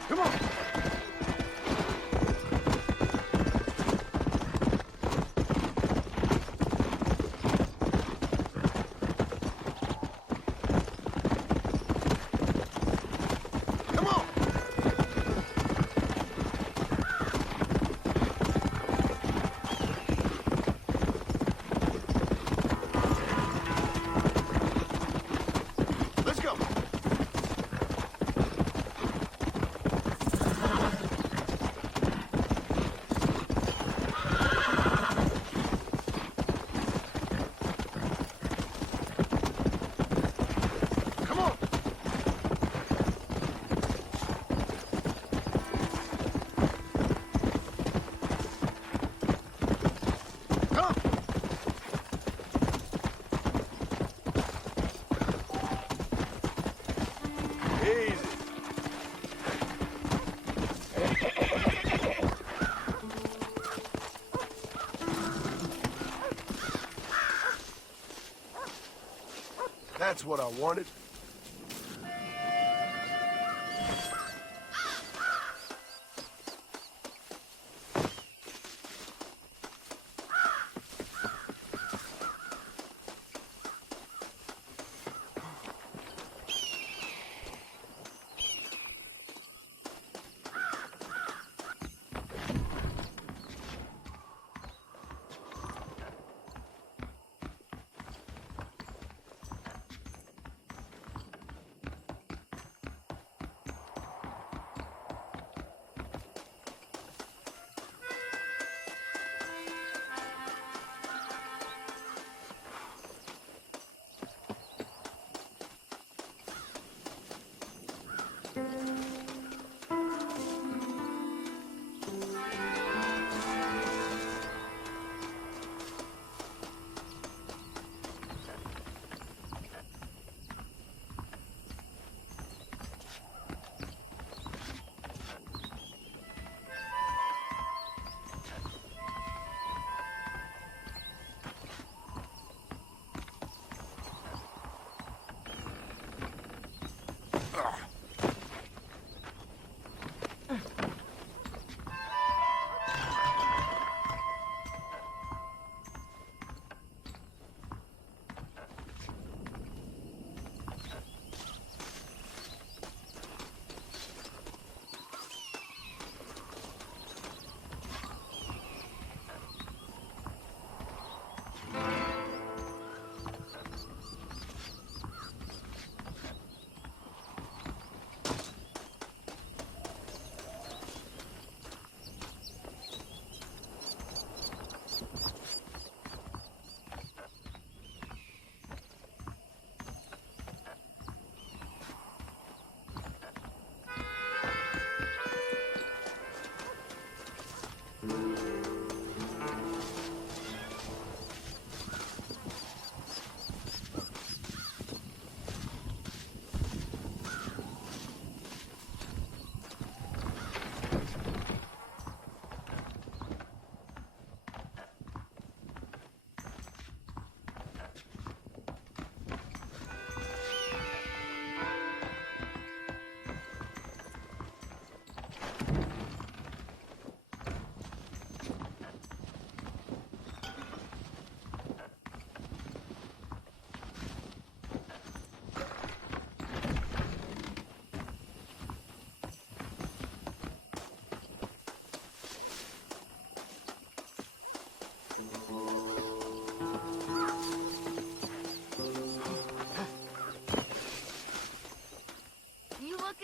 Come on. Come on. Let's go. Come on. Come. Easy. That's what I wanted.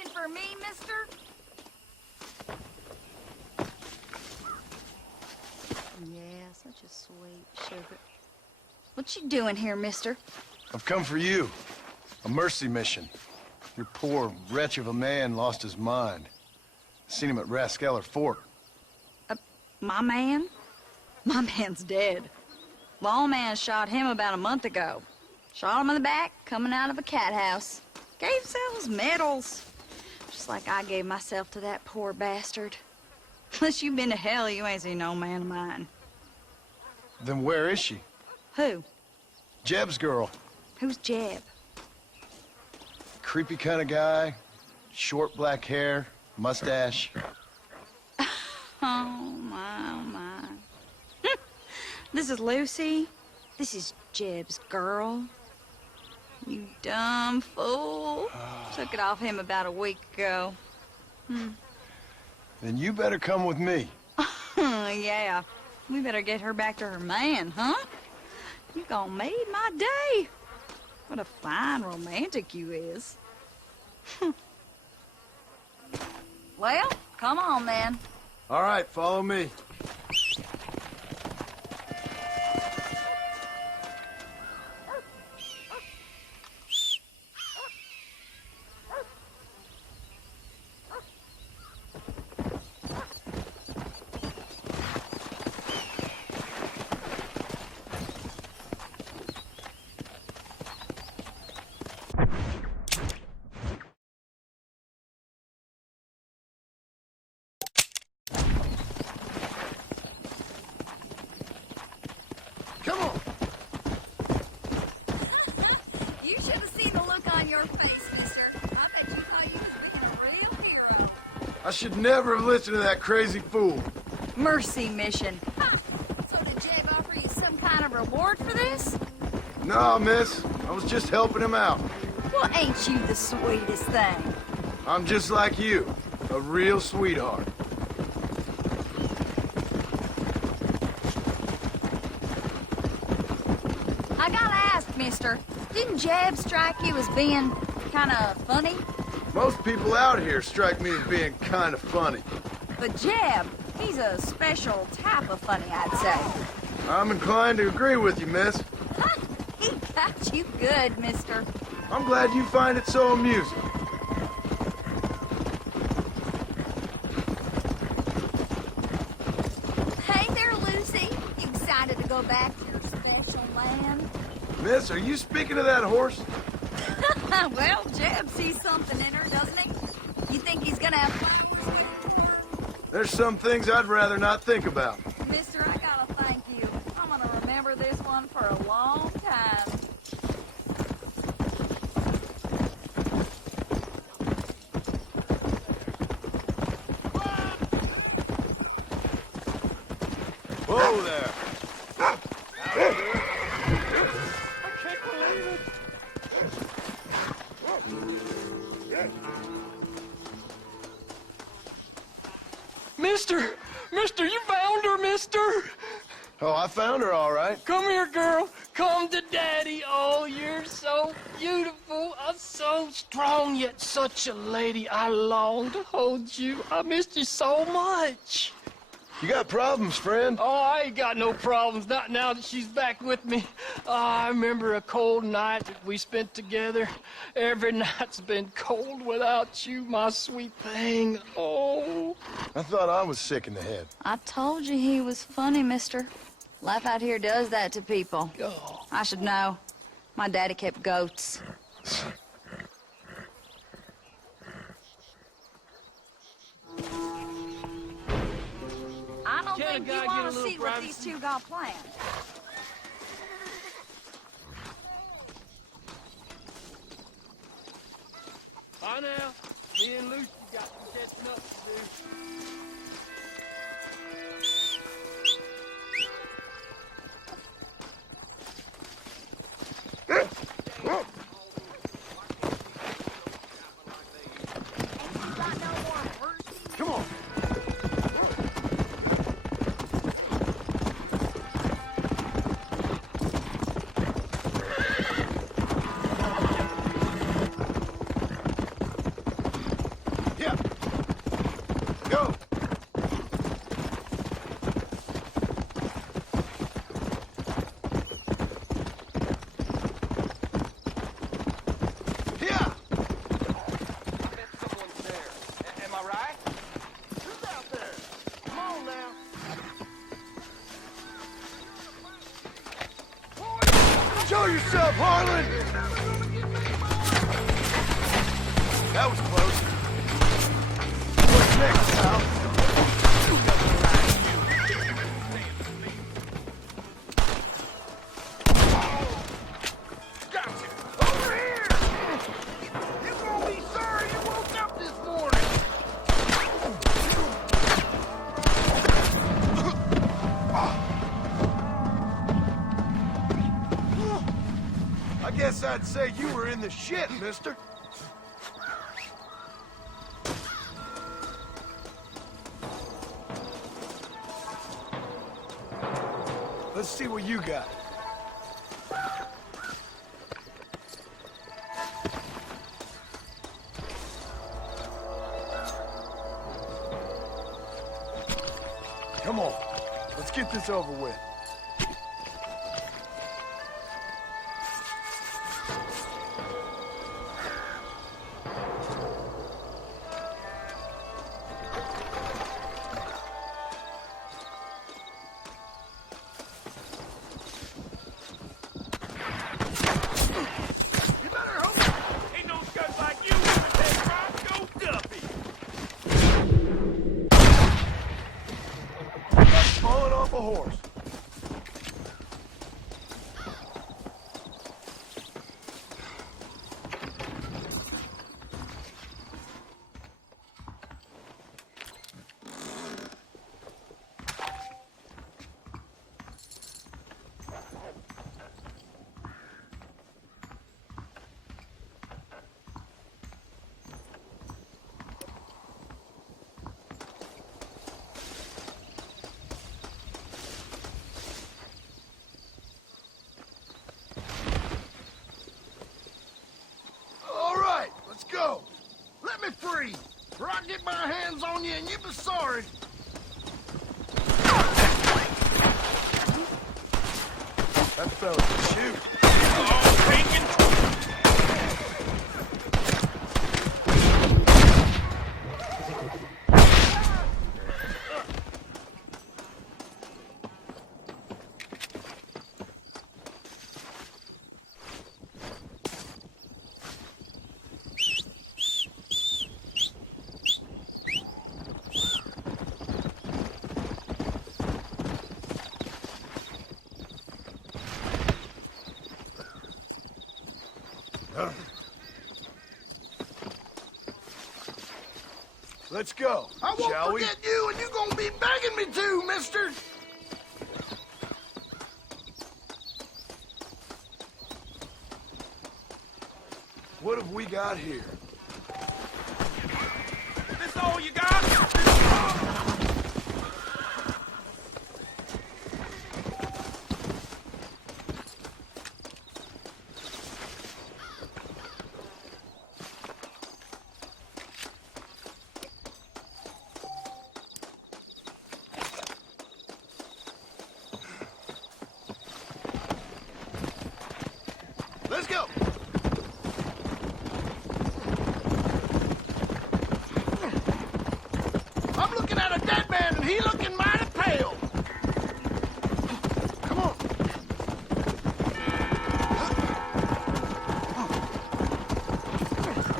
looking for me, mister? Yeah, such a sweet sugar. What you doing here, mister? I've come for you. A mercy mission. Your poor wretch of a man lost his mind. Seen him at Raskeller Fort. My man? My man's dead. Lawman shot him about a month ago. Shot him in the back, coming out of a cat house. Gave himself medals. Just like I gave myself to that poor bastard. Unless you've been to hell, you ain't seen no man of mine. Then where is she? Who? Jeb's girl. Who's Jeb? Creepy kind of guy. Short black hair, mustache. Oh, my, oh, my. This is Lucy. This is Jeb's girl. You dumb fool. Took it off him about a week ago. Then you better come with me. Yeah. We better get her back to her man, huh? You gonna made my day. What a fine romantic you is. Well, come on then. All right, follow me. Come on. You should have seen the look on your face, mister. I bet you thought you was being a real hero. I should never have listened to that crazy fool. Mercy mission. Huh. So did Jeb offer you some kind of reward for this? No, miss. I was just helping him out. Well, ain't you the sweetest thing? I'm just like you. A real sweetheart. I gotta ask, mister, didn't Jeb strike you as being kind of funny? Most people out here strike me as being kind of funny. But Jeb, he's a special type of funny, I'd say. I'm inclined to agree with you, miss. He got you good, mister. I'm glad you find it so amusing. Hey there, Lucy. You excited to go back to your special land? Miss, are you speaking of that horse? Well, Jeb sees something in her, doesn't he? You think he's gonna have fun? There's some things I'd rather not think about. Mister, I gotta thank you. I'm gonna remember this one for a long time. Whoa there. Mister, you found her, mister! Oh, I found her all right. Come here, girl. Come to Daddy. Oh, you're so beautiful. So strong, yet such a lady. I long to hold you. I missed you so much. You got problems, friend? Oh, I ain't got no problems, not now that she's back with me. Oh, I remember a cold night that we spent together. Every night's been cold without you, my sweet thing. Oh. I thought I was sick in the head. I told you he was funny, mister. Life out here does that to people. Oh. I should know. My daddy kept goats. I don't think you want to see what these two got planned. Bye now. Me and Lucy got some catching up to do. Come on. Brace up, Harlan! That was close. What's next, pal? Gotcha! Over here! You gonna be sorry you woke up this morning! I guess I'd say you were in the shit, mister. Let's see what you got. Come on, let's get this over with. You better hope ain't no scuds like you with that Bronco Duffy! Falling off a horse. All right, let's go. Let me free, or I'll get my hands on you and you'll be sorry. That fella can shoot. Oh, taking. Let's go, I won't shall we? forget you, and you gonna be begging me to, mister. What have we got here? This all you got? Let's go. I'm looking at a dead man, and he looking mighty pale. Come on.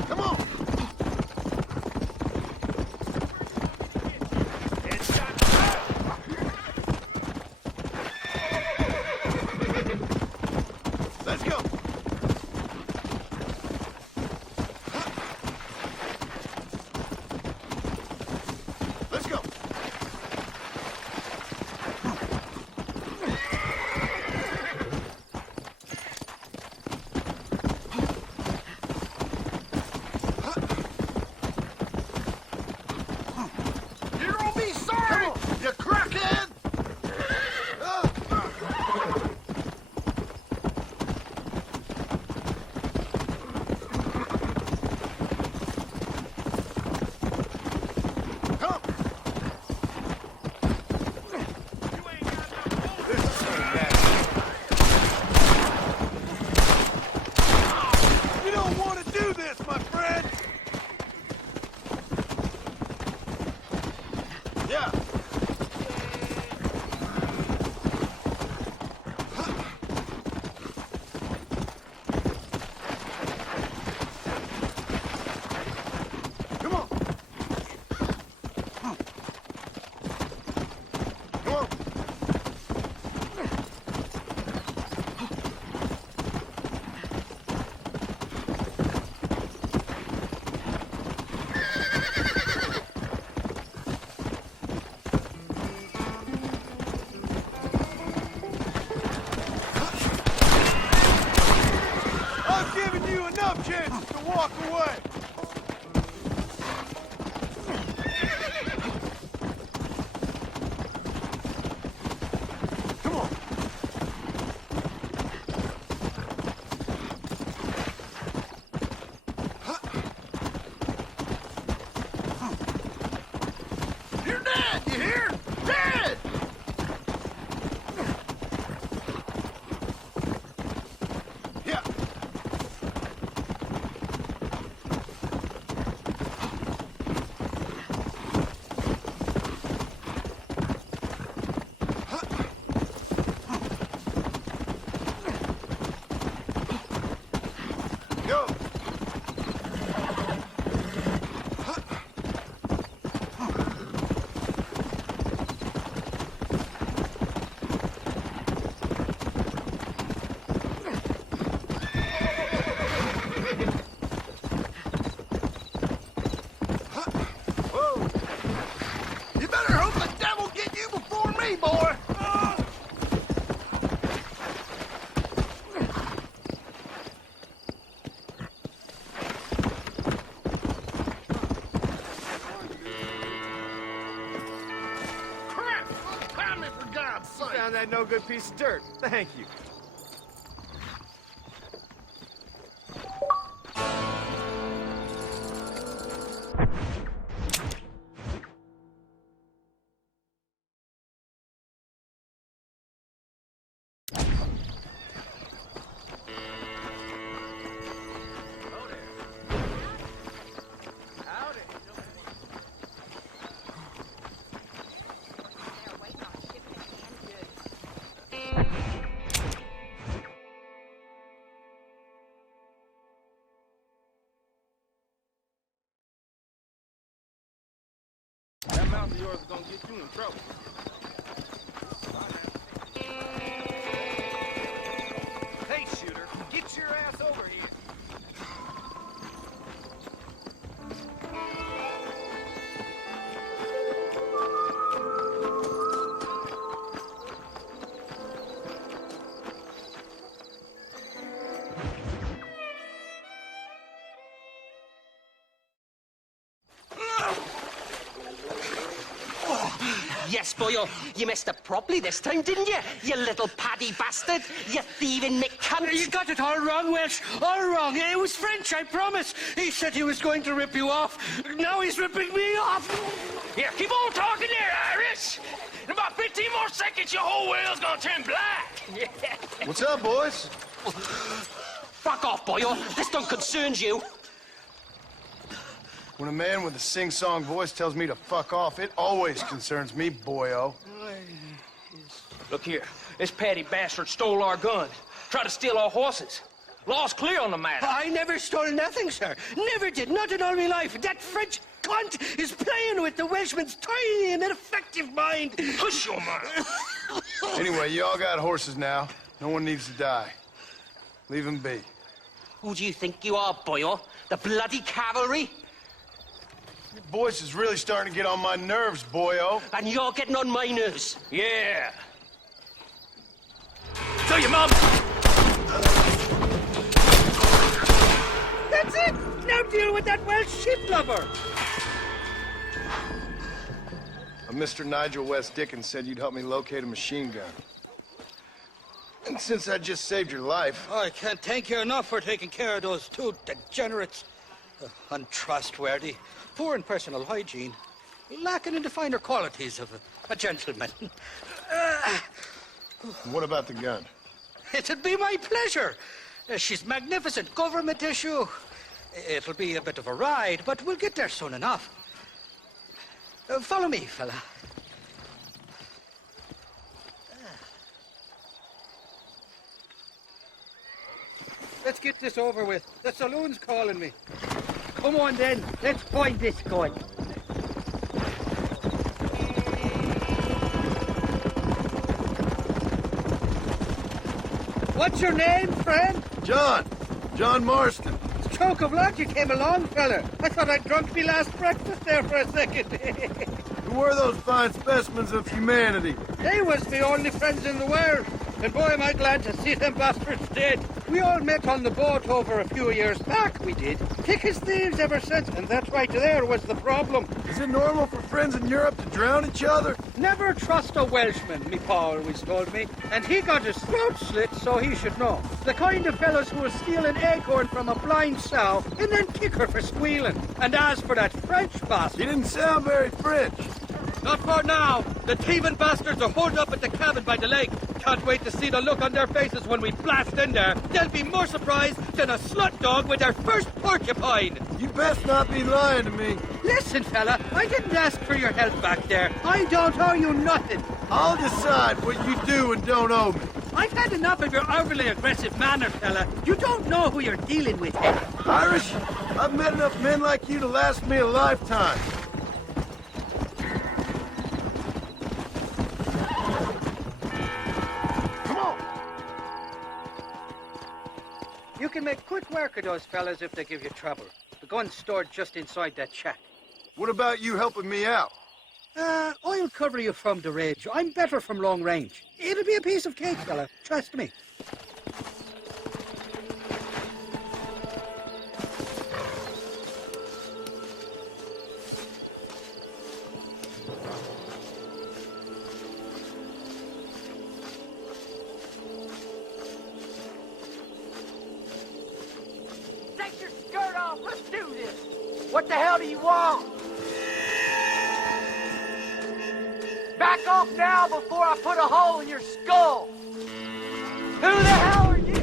Come on. Let's go. Let's go. You're gonna be sorry, you crackhead. Come. This is so nasty. You don't want to do this, my friend. Yeah. that no good piece of dirt. Thank you. That mouth of yours is gonna get you in trouble. Hey, shooter, get your ass over here. Yes, boyo, you messed up properly this time, didn't you? You little paddy bastard. You thieving McCunt. You got it all wrong, Welsh. All wrong. It was French, I promise. He said he was going to rip you off. Now he's ripping me off. Yeah, keep on talking there, Irish. In about 15 more seconds, your whole world's gonna turn black. What's up, boys? Fuck off, boyo. This don't concern you. When a man with a sing-song voice tells me to fuck off, it always concerns me, boyo. Look here. This paddy bastard stole our guns. Tried to steal our horses. Law's clear on the matter. I never stole nothing, sir. Never did. Not in all my life. That French cunt is playing with the Welshman's tiny and ineffective mind. Hush your mouth. Anyway, you all got horses now. No one needs to die. Leave them be. Who do you think you are, boyo? The bloody cavalry? Your voice is really starting to get on my nerves, boyo. And you're getting on my nerves. Yeah. Tell your mom. That's it. Now deal with that Welsh ship lover. Mr. Nigel West Dickens said you'd help me locate a machine gun. And since I just saved your life... I can't thank you enough for taking care of those two degenerates. Untrustworthy, poor in personal hygiene, lacking in the finer qualities of a gentleman. What about the gun? It'd be my pleasure. She's magnificent, government issue. It'll be a bit of a ride, but we'll get there soon enough. Follow me, fella. Let's get this over with. The saloon's calling me. Come on then, let's find this gun. What's your name, friend? John. John Marston. Stroke of luck you came along, fella. I thought I'd drunk me last breakfast there for a second. Who were those fine specimens of humanity? They was the only friends in the world. And boy, am I glad to see them bastards dead. We all met on the boat over a few years back, we did. Thick as thieves ever since, and that right there was the problem. Is it normal for friends in Europe to drown each other? Never trust a Welshman, me pa always told me. And he got his throat slit, so he should know. The kind of fellows who will steal an acorn from a blind sow and then kick her for squealing. And as for that French bastard... He didn't sound very French. Not for now. The thieving bastards are holed up at the cabin by the lake. Can't wait to see the look on their faces when we blast in there. They'll be more surprised than a slut dog with their first porcupine. You best not be lying to me. Listen, fella, I didn't ask for your help back there. I don't owe you nothing. I'll decide what you do and don't owe me. I've had enough of your overly aggressive manner, fella. You don't know who you're dealing with here. Irish, I've met enough men like you to last me a lifetime. You can make quick work of those fellas if they give you trouble. The gun's stored just inside that shack. What about you helping me out? I'll cover you from the ridge. I'm better from long range. It'll be a piece of cake, fella. Trust me. What the hell do you want? Back off now before I put a hole in your skull! Who the hell are you?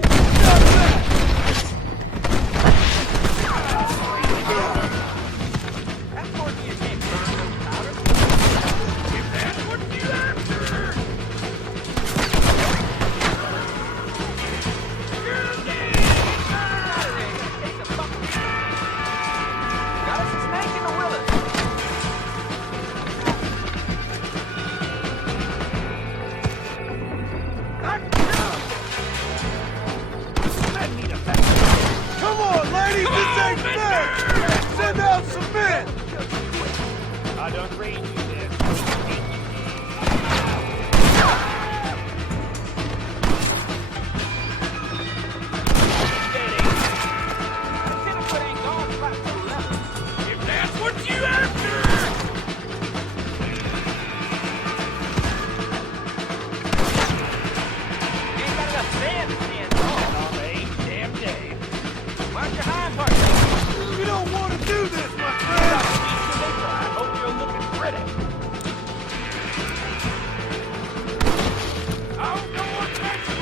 That's more than you can't burn, powder. If that's what you're after! You're dead! Take the fucking... Got us a snake in the willows. Come on, ladies, this ain't fair! Send out some men! I done raised you there. If that's what you after! Ain't got enough sand to stand on a damn day. Mark your hind part. You don't want to do this, my friend! I hope you're looking pretty. I don't know what makes you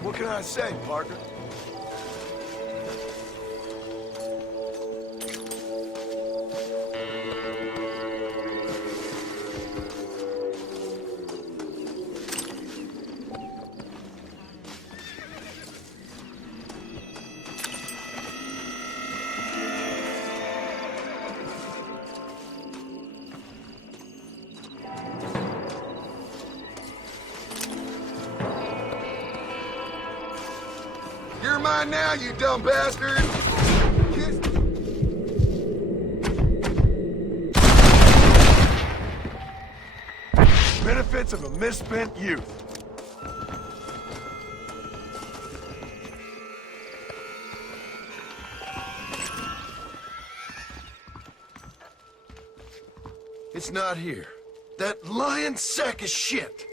What can I say, partner? You're mine now, you dumb bastard! benefits of a misspent youth. It's not here. That lying sack of shit!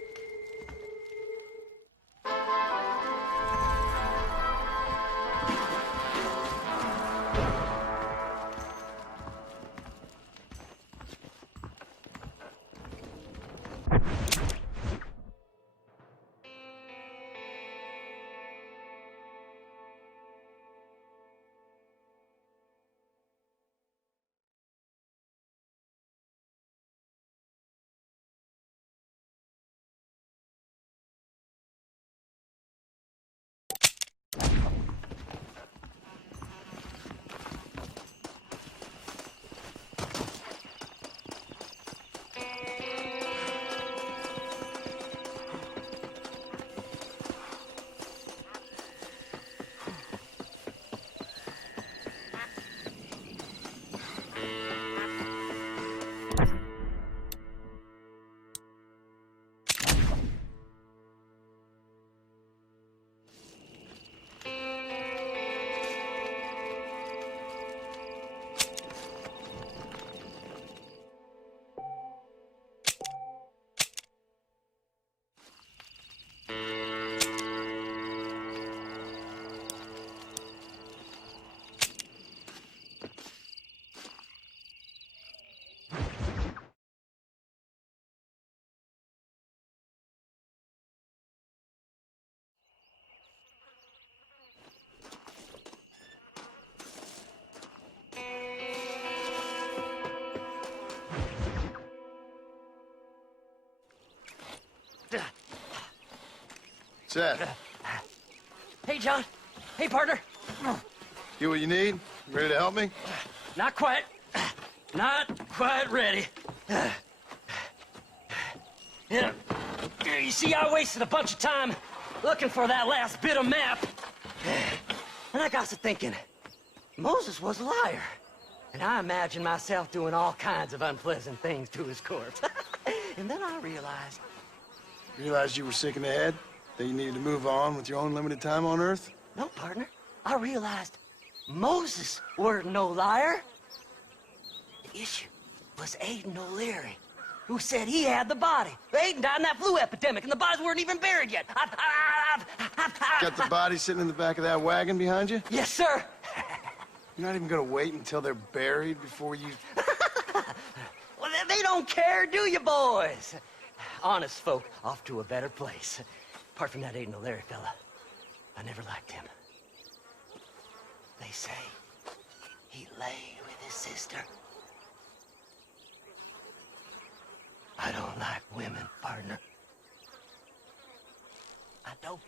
Seth, Hey, John. Hey, partner. you what you need? You ready to help me? Not quite. Not quite ready. Yeah. You see, I wasted a bunch of time looking for that last bit of map. And I got to thinking, Moses was a liar. And I imagined myself doing all kinds of unpleasant things to his corpse. And then I realized... Realized you were sick in the head? That you needed to move on with your own limited time on Earth? No, partner. I realized Moses weren't no liar. The issue was Aiden O'Leary, who said he had the body. Aiden died in that flu epidemic, and the bodies weren't even buried yet. Got the body sitting in the back of that wagon behind you? Yes, sir. You're not even gonna wait until they're buried before you... Well, they don't care, do you, boys? Honest folk off to a better place. Apart from that Aiden O'Leary fella, I never liked him. They say he lay with his sister. I don't like women, partner. I don't.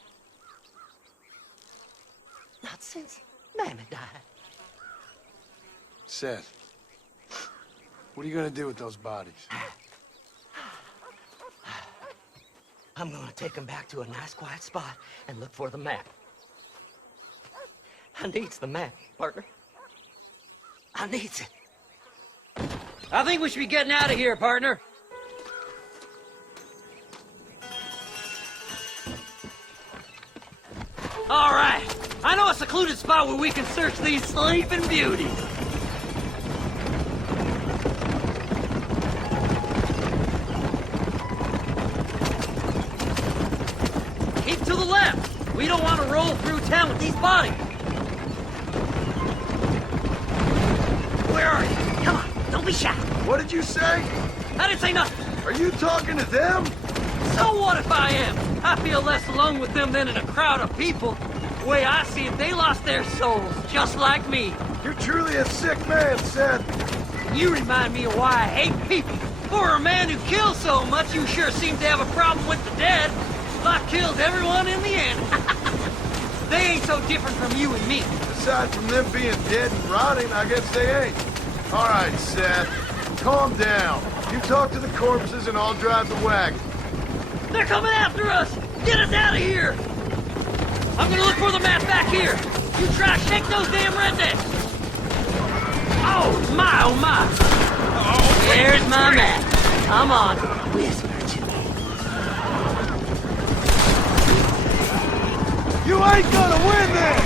Not since Mammy died. Seth, what are you gonna do with those bodies? I'm gonna take them back to a nice quiet spot and look for the map. I needs the map, partner. I needs it. I think we should be getting out of here, partner. All right. I know a secluded spot where we can search these sleeping beauties. Keep to the left. We don't want to roll through town with these bodies. Where are you? Come on, don't be shy. What did you say? I didn't say nothing. Are you talking to them? So what if I am? I feel less alone with them than in a crowd of people. The way I see it, they lost their souls, just like me. You're truly a sick man, Seth. You remind me of why I hate people. For a man who kills so much, you sure seem to have a problem with the dead. I killed everyone in the end. They ain't so different from you and me. Aside from them being dead and rotting, I guess they ain't. All right, Seth, calm down. You talk to the corpses and I'll drive the wagon. They're coming after us! Get us out of here! I'm gonna look for the map back here. You try to shake those damn rednecks. Oh my, oh my. There's my map. Come on, whisper to me. You ain't gonna win this!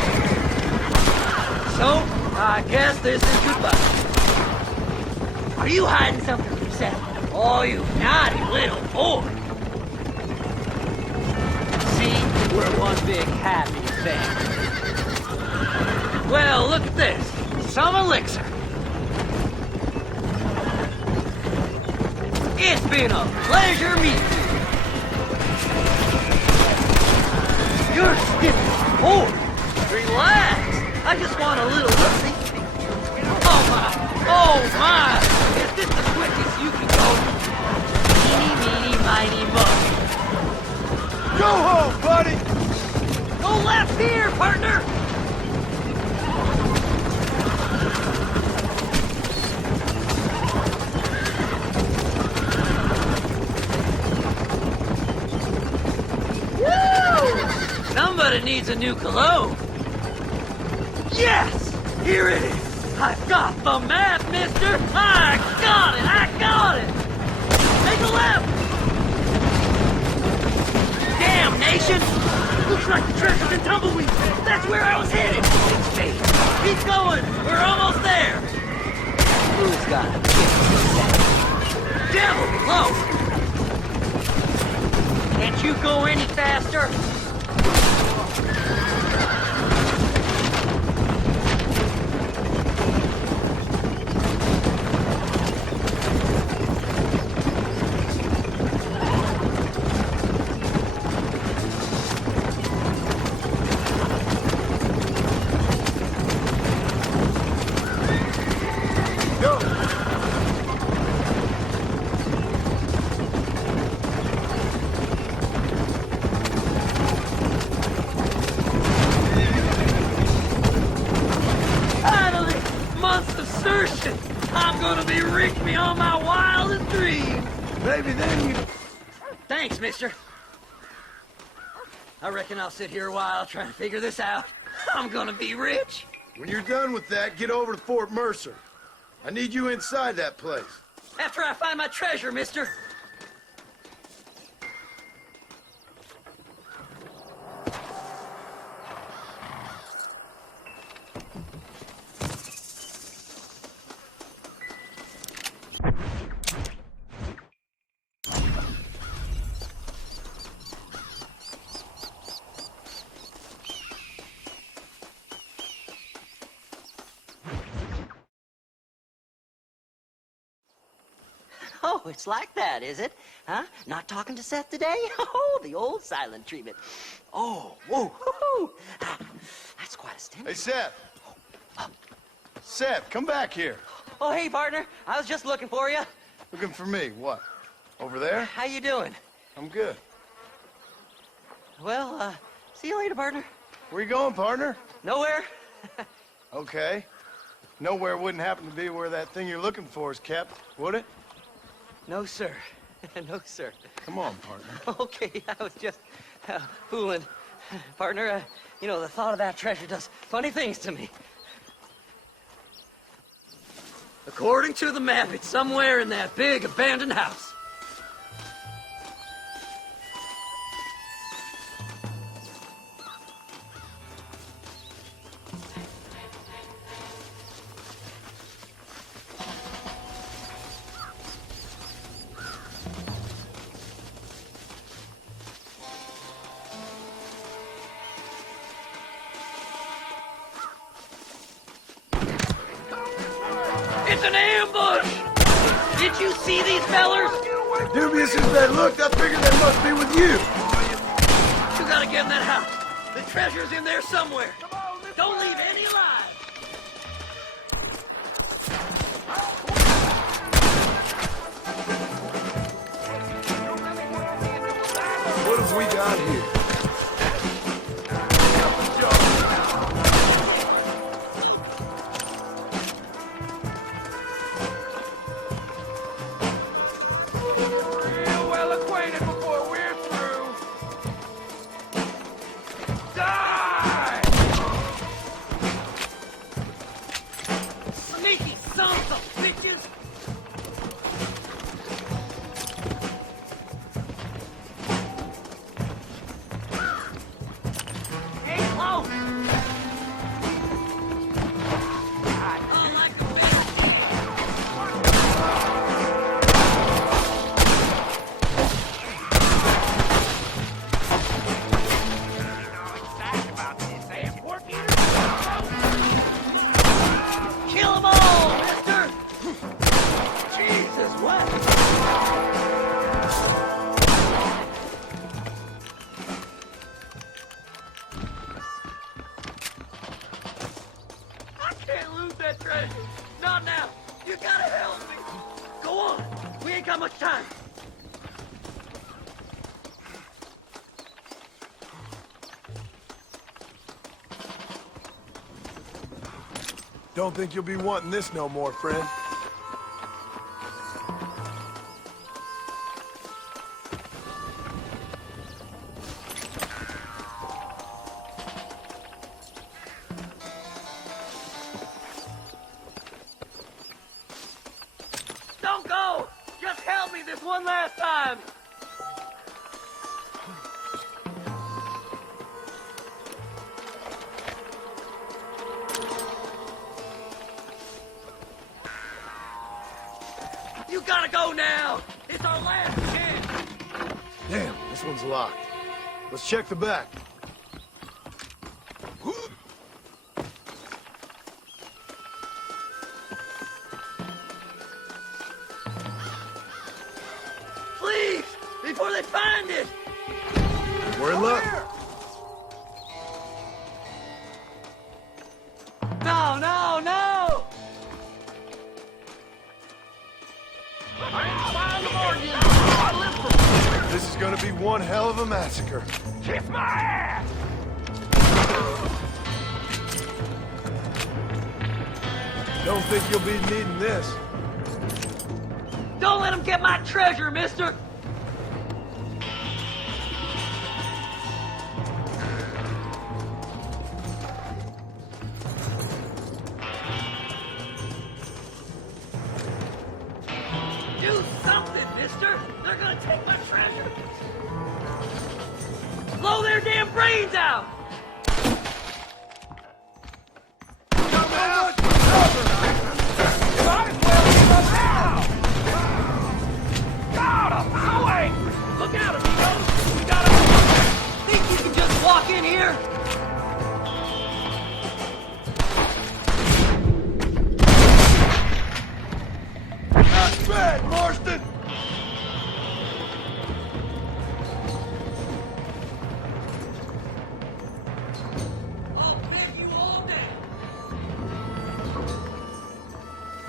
So, I guess this is goodbye. Are you hiding something from Seth? Oh, you naughty little boy. See, we're one big happy family. Well, look at this. Some elixir. It's been a pleasure meeting you. You're stiff as board. Relax. I just want a little look-see. Oh my. Is this the quickest you can go? Eeny, meeny, miny, mo. Go home, buddy! Go left here, partner! Woo! Somebody needs a new cologne. Yes! Here it is! I got the map, mister! I got it! Take a left! Damnation! Looks like the treasure's in tumbleweed! That's where I was headed! Keep going! We're almost there! Who's got a devil below! Can't you go any faster? I'm gonna be rich beyond my wildest dreams. Maybe then you... Thanks, mister. I reckon I'll sit here a while trying to figure this out. I'm gonna be rich. When you're done with that, get over to Fort Mercer. I need you inside that place. After I find my treasure, mister. Oh, it's like that, is it? Huh? Not talking to Seth today? Oh, the old silent treatment. Oh, whoa, whoa. That's quite a stimulus. Hey, Seth. Seth, come back here. Oh, hey, partner. I was just looking for you. Looking for me? What? Over there? How you doing? I'm good. Well, see you later, partner. Where you going, partner? Nowhere. Okay. Nowhere wouldn't happen to be where that thing you're looking for is kept, would it? No, sir. No, sir. Come on, partner. Okay, I was just fooling. Partner, you know, the thought of that treasure does funny things to me. According to the map, it's somewhere in that big abandoned house. It's an ambush! Did you see these fellers? Dubious as they looked, I figured they must be with you. You gotta get in that house. The treasure's in there somewhere. Don't leave any alive. What have we got here? Real well acquainted before we're through. Die! Sneaky sons of bitches! Hey, close! Kill them all, mister! Jesus, what? I can't lose that treasure. Not now. You gotta help me. Go on. We ain't got much time. Don't think you'll be wanting this no more, friend. Don't go! Just help me this one last time! You gotta go now! It's our last chance! Damn, this one's locked. Let's check the back. Please! Before they find it! We're in luck. No, no, no! This is gonna be one hell of a massacre. Kiss my ass! Don't think you'll be needing this. Don't let them get my treasure, mister! Do something, mister! They're gonna take my treasure! Blow their damn brains out! Look out, amigos! We gotta... Think you can just walk in here? Not bad, Marston!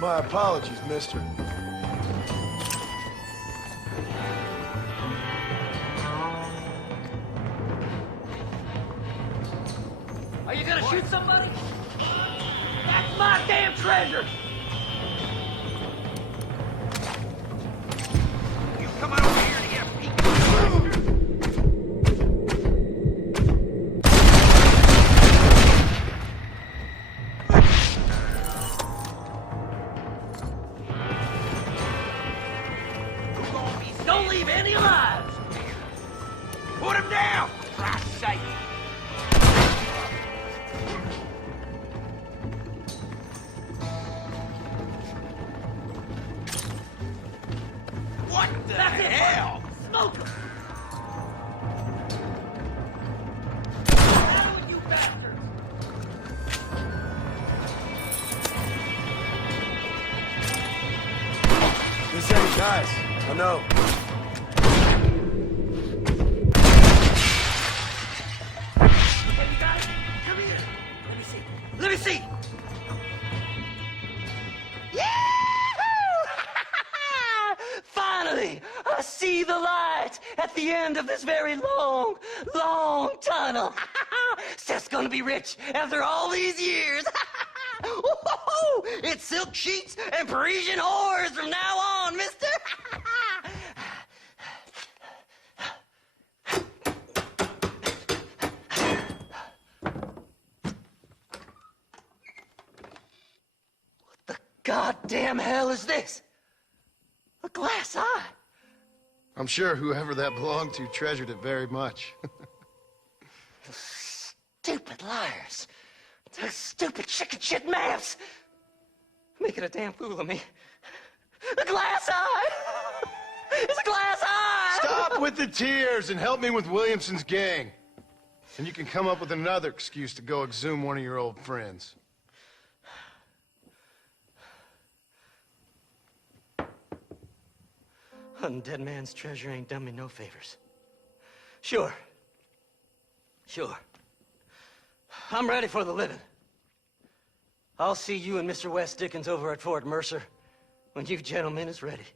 My apologies, mister. Are you gonna shoot somebody? That's my damn treasure! You come on over here to get a peek. Don't leave any alive! Put him down, for Christ's sake. What the hell? Smoke him! You bastards! This ain't nice. I know. Hey, you guys, come here. Let me see. Let me see. Yahoo! Finally, I see the light at the end of this very long, long tunnel. Seth's gonna be rich after all these years. Woo-hoo-hoo! It's silk sheets and Parisian whores from now on, mister. Goddamn hell is this? A glass eye? I'm sure whoever that belonged to treasured it very much. Stupid liars. Those stupid chicken shit maps. Making a damn fool of me. A glass eye! It's a glass eye! Stop with the tears and help me with Williamson's gang. And you can come up with another excuse to go exhume one of your old friends. Hunting dead man's treasure ain't done me no favors. Sure. I'm ready for the living. I'll see you and Mr. West Dickens over at Fort Mercer when you gentlemen is ready.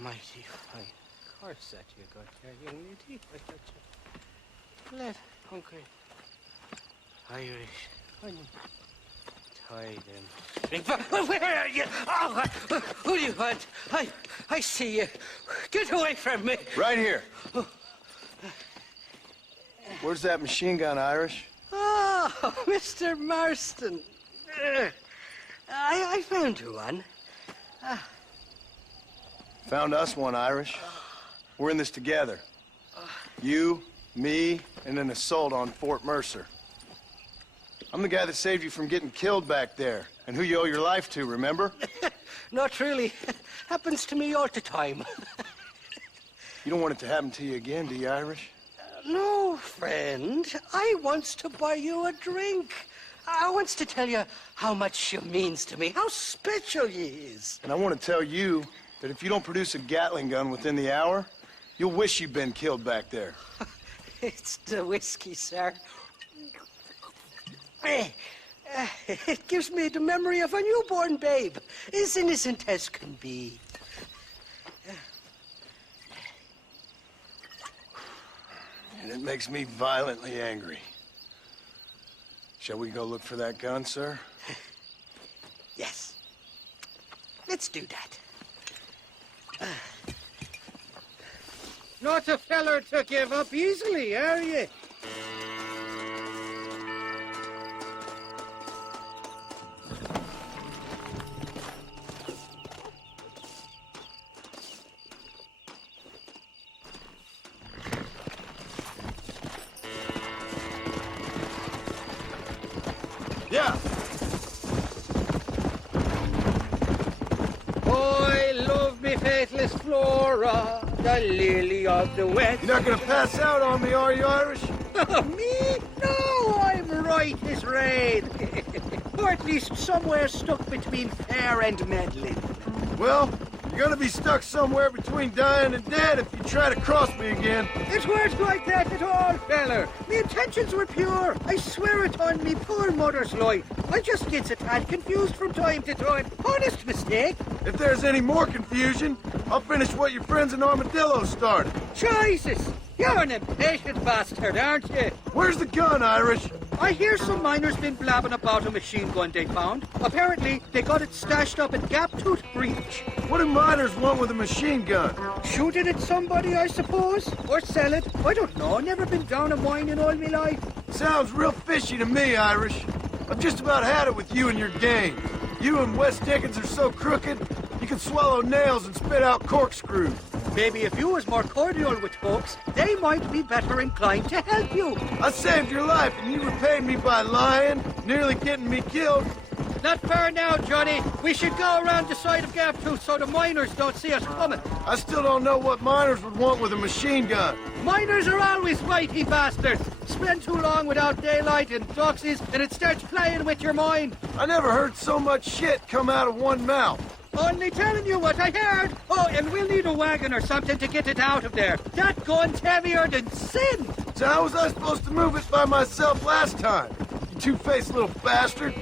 Mighty fine course that you got there, young lady. Let hungry. Irish. Tie them. Where are you? Oh, who do you want? I see you. Get away from me. Right here. Where's that machine gun, Irish? Oh, Mr. Marston. I found you one. Found us one, Irish. We're in this together. You, me, and an assault on Fort Mercer. I'm the guy that saved you from getting killed back there, and who you owe your life to, remember? Not really. Happens to me all the time. You don't want it to happen to you again, do you, Irish? No, friend. I wants to buy you a drink. I wants to tell you how much she means to me, how special you is. And I want to tell you that if you don't produce a Gatling gun within the hour, you'll wish you'd been killed back there. It's the whiskey, sir. It gives me the memory of a newborn babe, as innocent as can be. And it makes me violently angry. Shall we go look for that gun, sir? Yes. Let's do that. Not a feller to give up easily, are you? Yeah. I love me faithless Flora, the lily of the west. You're not gonna pass out on me, are you, Irish? Me? No, I'm right as rain. Or at least somewhere stuck between fair and meddling. Well, you're gonna be stuck somewhere between dying and dead if you try to cross me again. It weren't like that at all, feller. Me intentions were pure. I swear it on me poor mother's life. I just gets a tad confused from time to time. Honest mistake. If there's any more confusion, I'll finish what your friends in Armadillo started. Jesus! You're an impatient bastard, aren't you? Where's the gun, Irish? I hear some miners been blabbing about a machine gun they found. Apparently, they got it stashed up at Gaptooth Breach. What do miners want with a machine gun? Shoot it at somebody, I suppose? Or sell it? I don't know. Never been down a mine in all my life. Sounds real fishy to me, Irish. I've just about had it with you and your game. You and Wes Dickens are so crooked, you can swallow nails and spit out corkscrews. Maybe if you was more cordial with folks, they might be better inclined to help you. I saved your life and you repaid me by lying, nearly getting me killed. Not fair now, Johnny. We should go around the side of Gaptooth so the miners don't see us coming. I still don't know what miners would want with a machine gun. Miners are always whitey bastards. Spend too long without daylight and doxies and it starts playing with your mind. I never heard so much shit come out of one mouth. Only telling you what I heard. Oh, and we'll need a wagon or something to get it out of there. That gun's heavier than sin. So how was I supposed to move it by myself last time? You two-faced little bastard.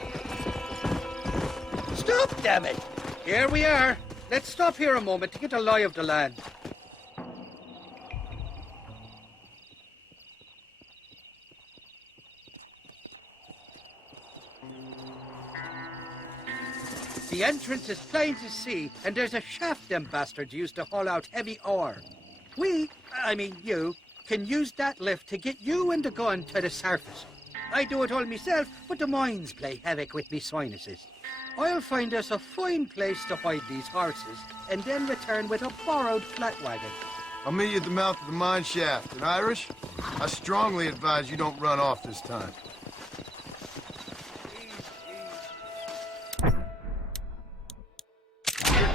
Stop, damn it. Here we are. Let's stop here a moment to get a lie of the land. The entrance is plain to see, and there's a shaft them bastards used to haul out heavy ore. You, can use that lift to get you and the gun to the surface. I do it all myself, but the mines play havoc with me sinuses. I'll find us a fine place to hide these horses, and then return with a borrowed flat wagon. I'll meet you at the mouth of the mine shaft. And Irish, I strongly advise you don't run off this time.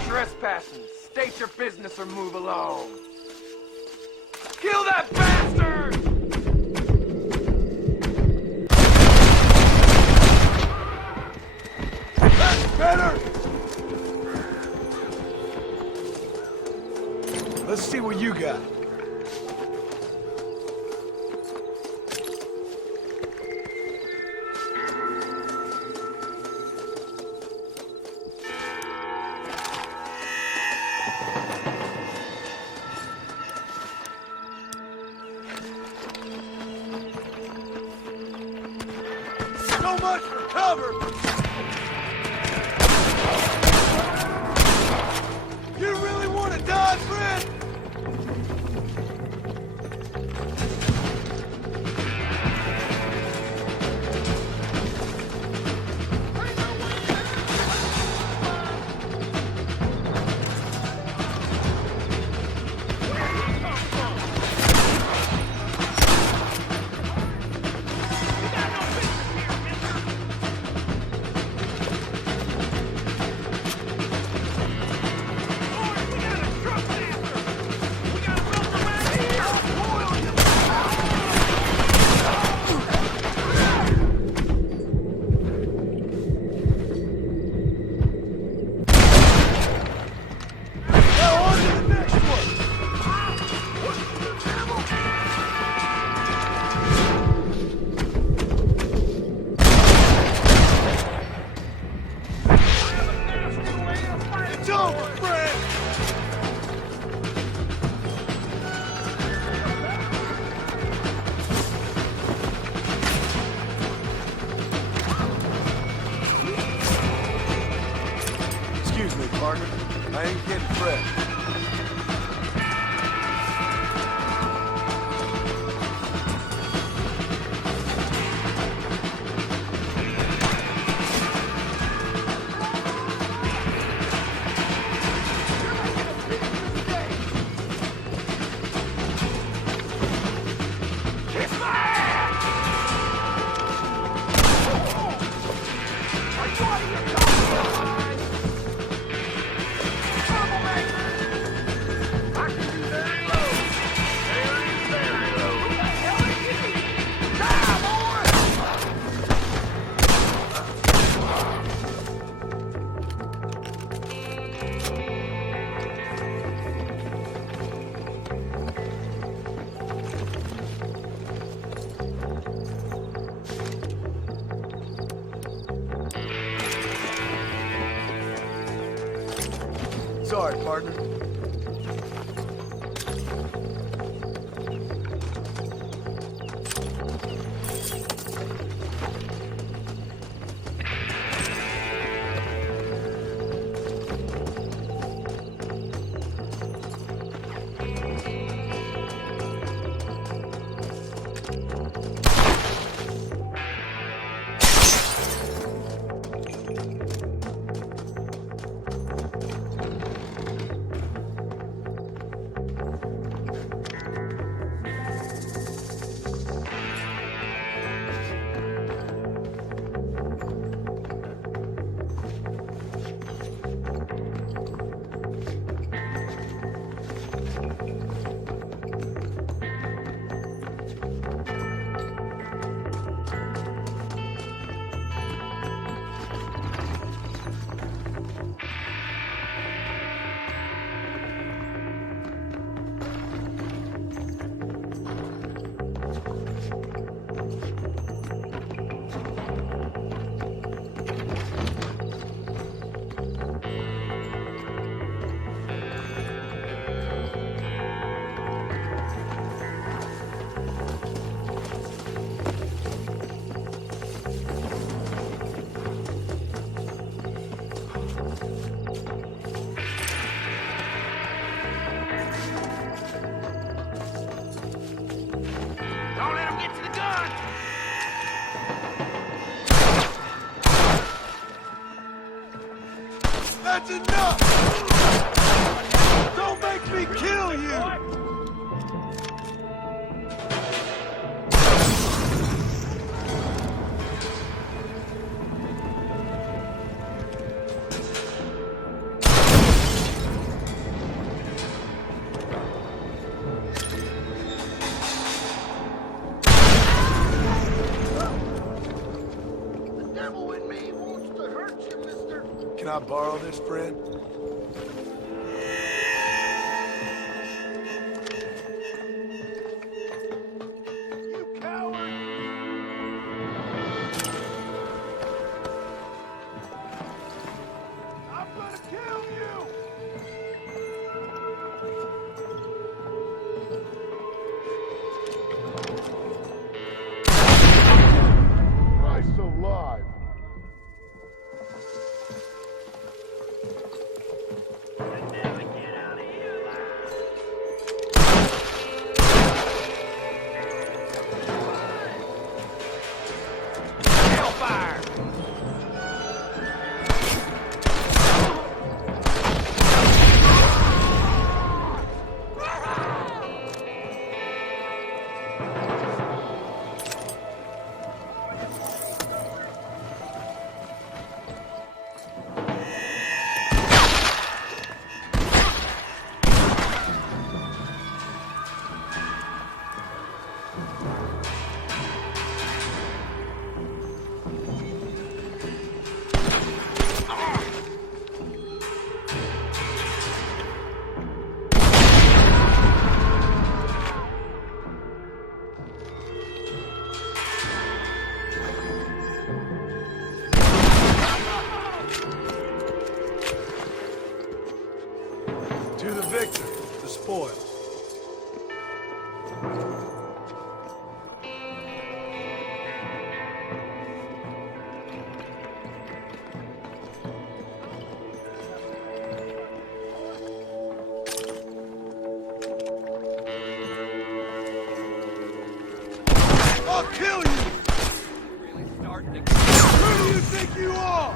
Trespassing. State your business or move along. Kill that bastard! That's better! Let's see what you got. So much for cover! You really want to die, friend? Excuse me, partner. I ain't getting fresh. Sorry, partner. That's enough! Don't make me kill you! The devil in me wants to hurt you, mister. Can I borrow this, friend? You coward! I'm gonna kill you! Christ alive! I'll kill you! Who do you think you are?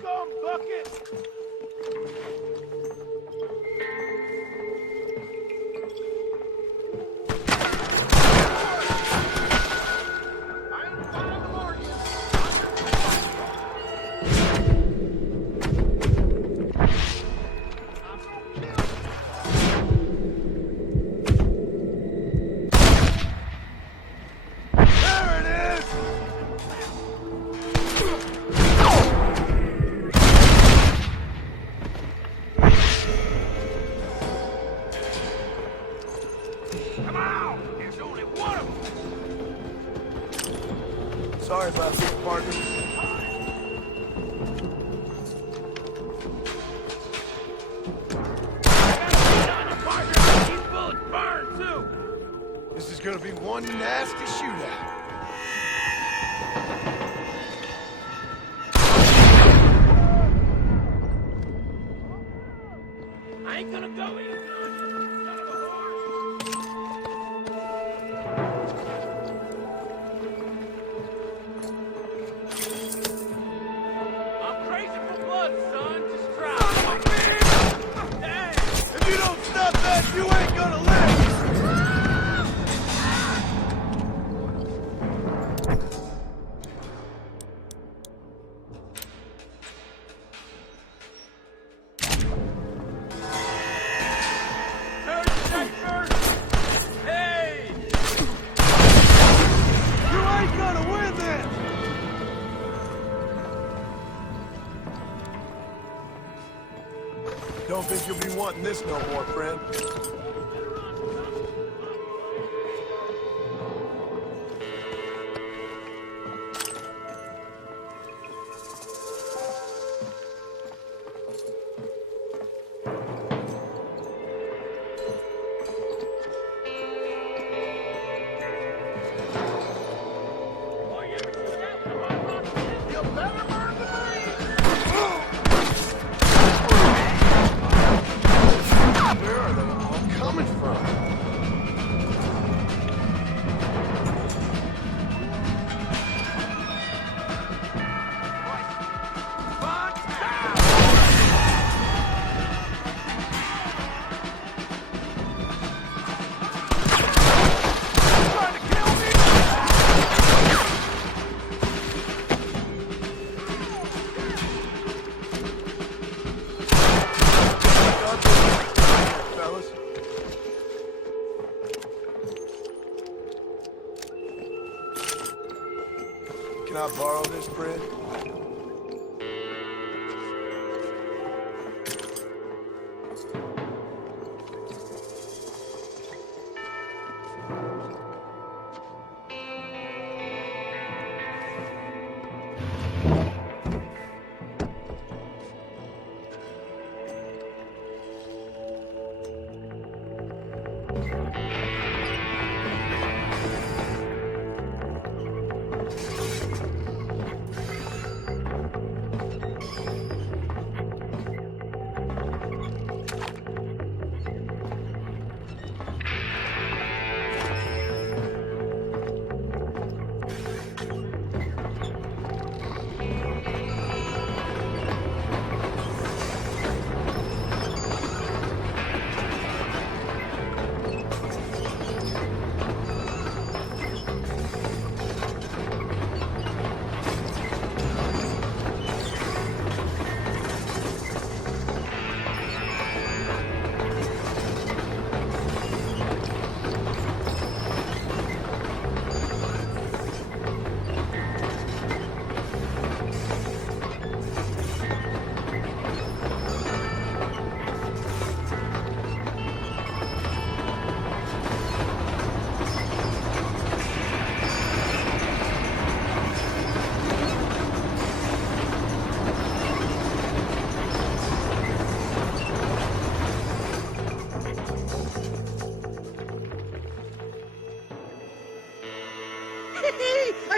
Scum bucket! Sorry about this, partner. This is gonna be one nasty shootout. I ain't gonna go easy on you, son of a whore. I'm crazy for blood, son. Just try. Dang. If you don't stop that, you ain't gonna live! Hey! You ain't gonna win this! Don't think you'll be wanting this no more, friend. Where are they all coming from? Fellas. Can I borrow this, friend?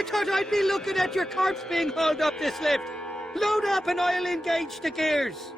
I thought I'd be looking at your corpse being hauled up this lift. Load up and I'll engage the gears.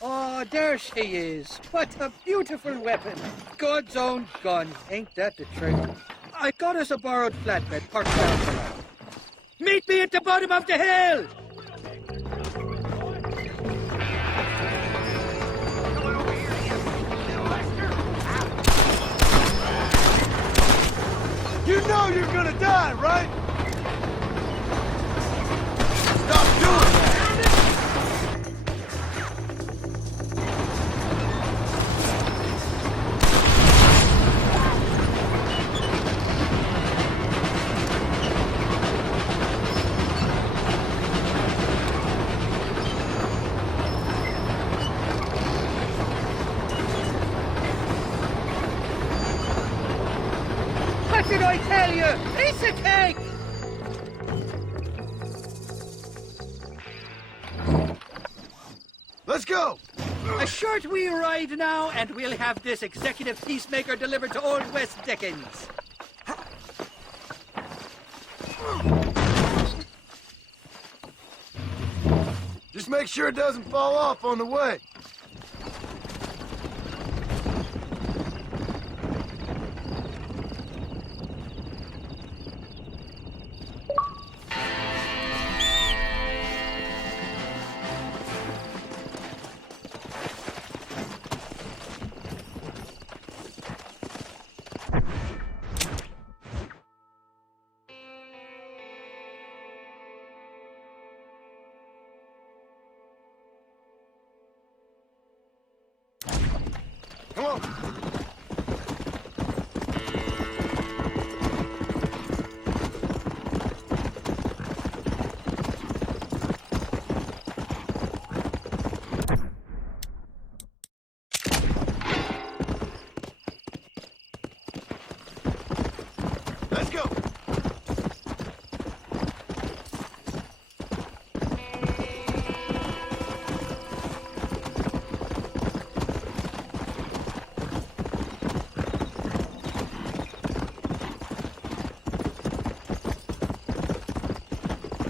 Oh, there she is. What a beautiful weapon. God's own gun. Ain't that the truth? I got us a borrowed flatbed parked down below. Meet me at the bottom of the hill! You know you're gonna die, right? Stop doing that! What did I tell you? Piece of cake! Let's go! A short wee ride now, and we'll have this executive peacemaker delivered to Old West Dickens. Just make sure it doesn't fall off on the way. Come on. Let's go.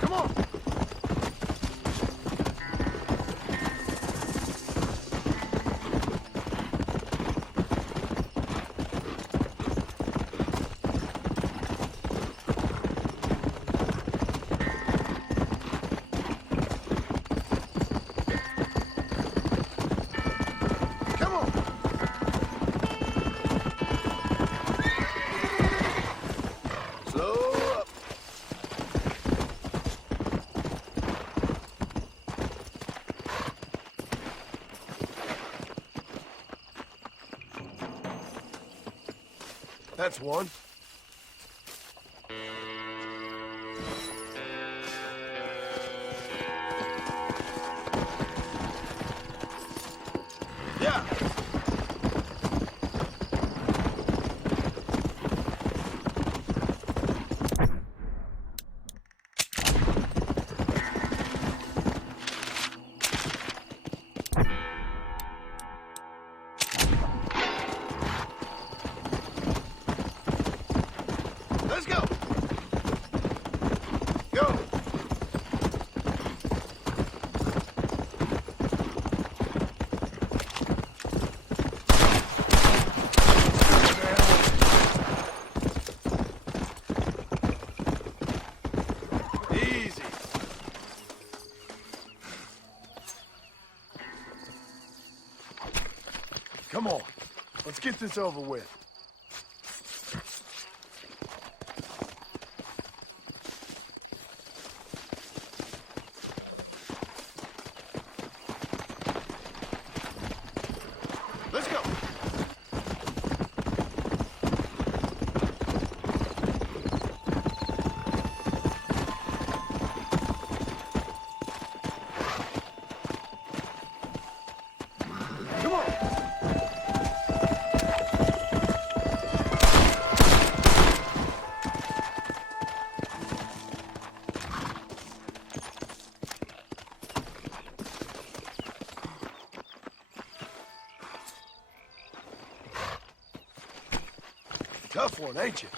Come on. Come on. Slow up. That's one. Yeah. Let's go. Go. Easy. Come on. Let's get this over with. Let's go. tough one, ain't you?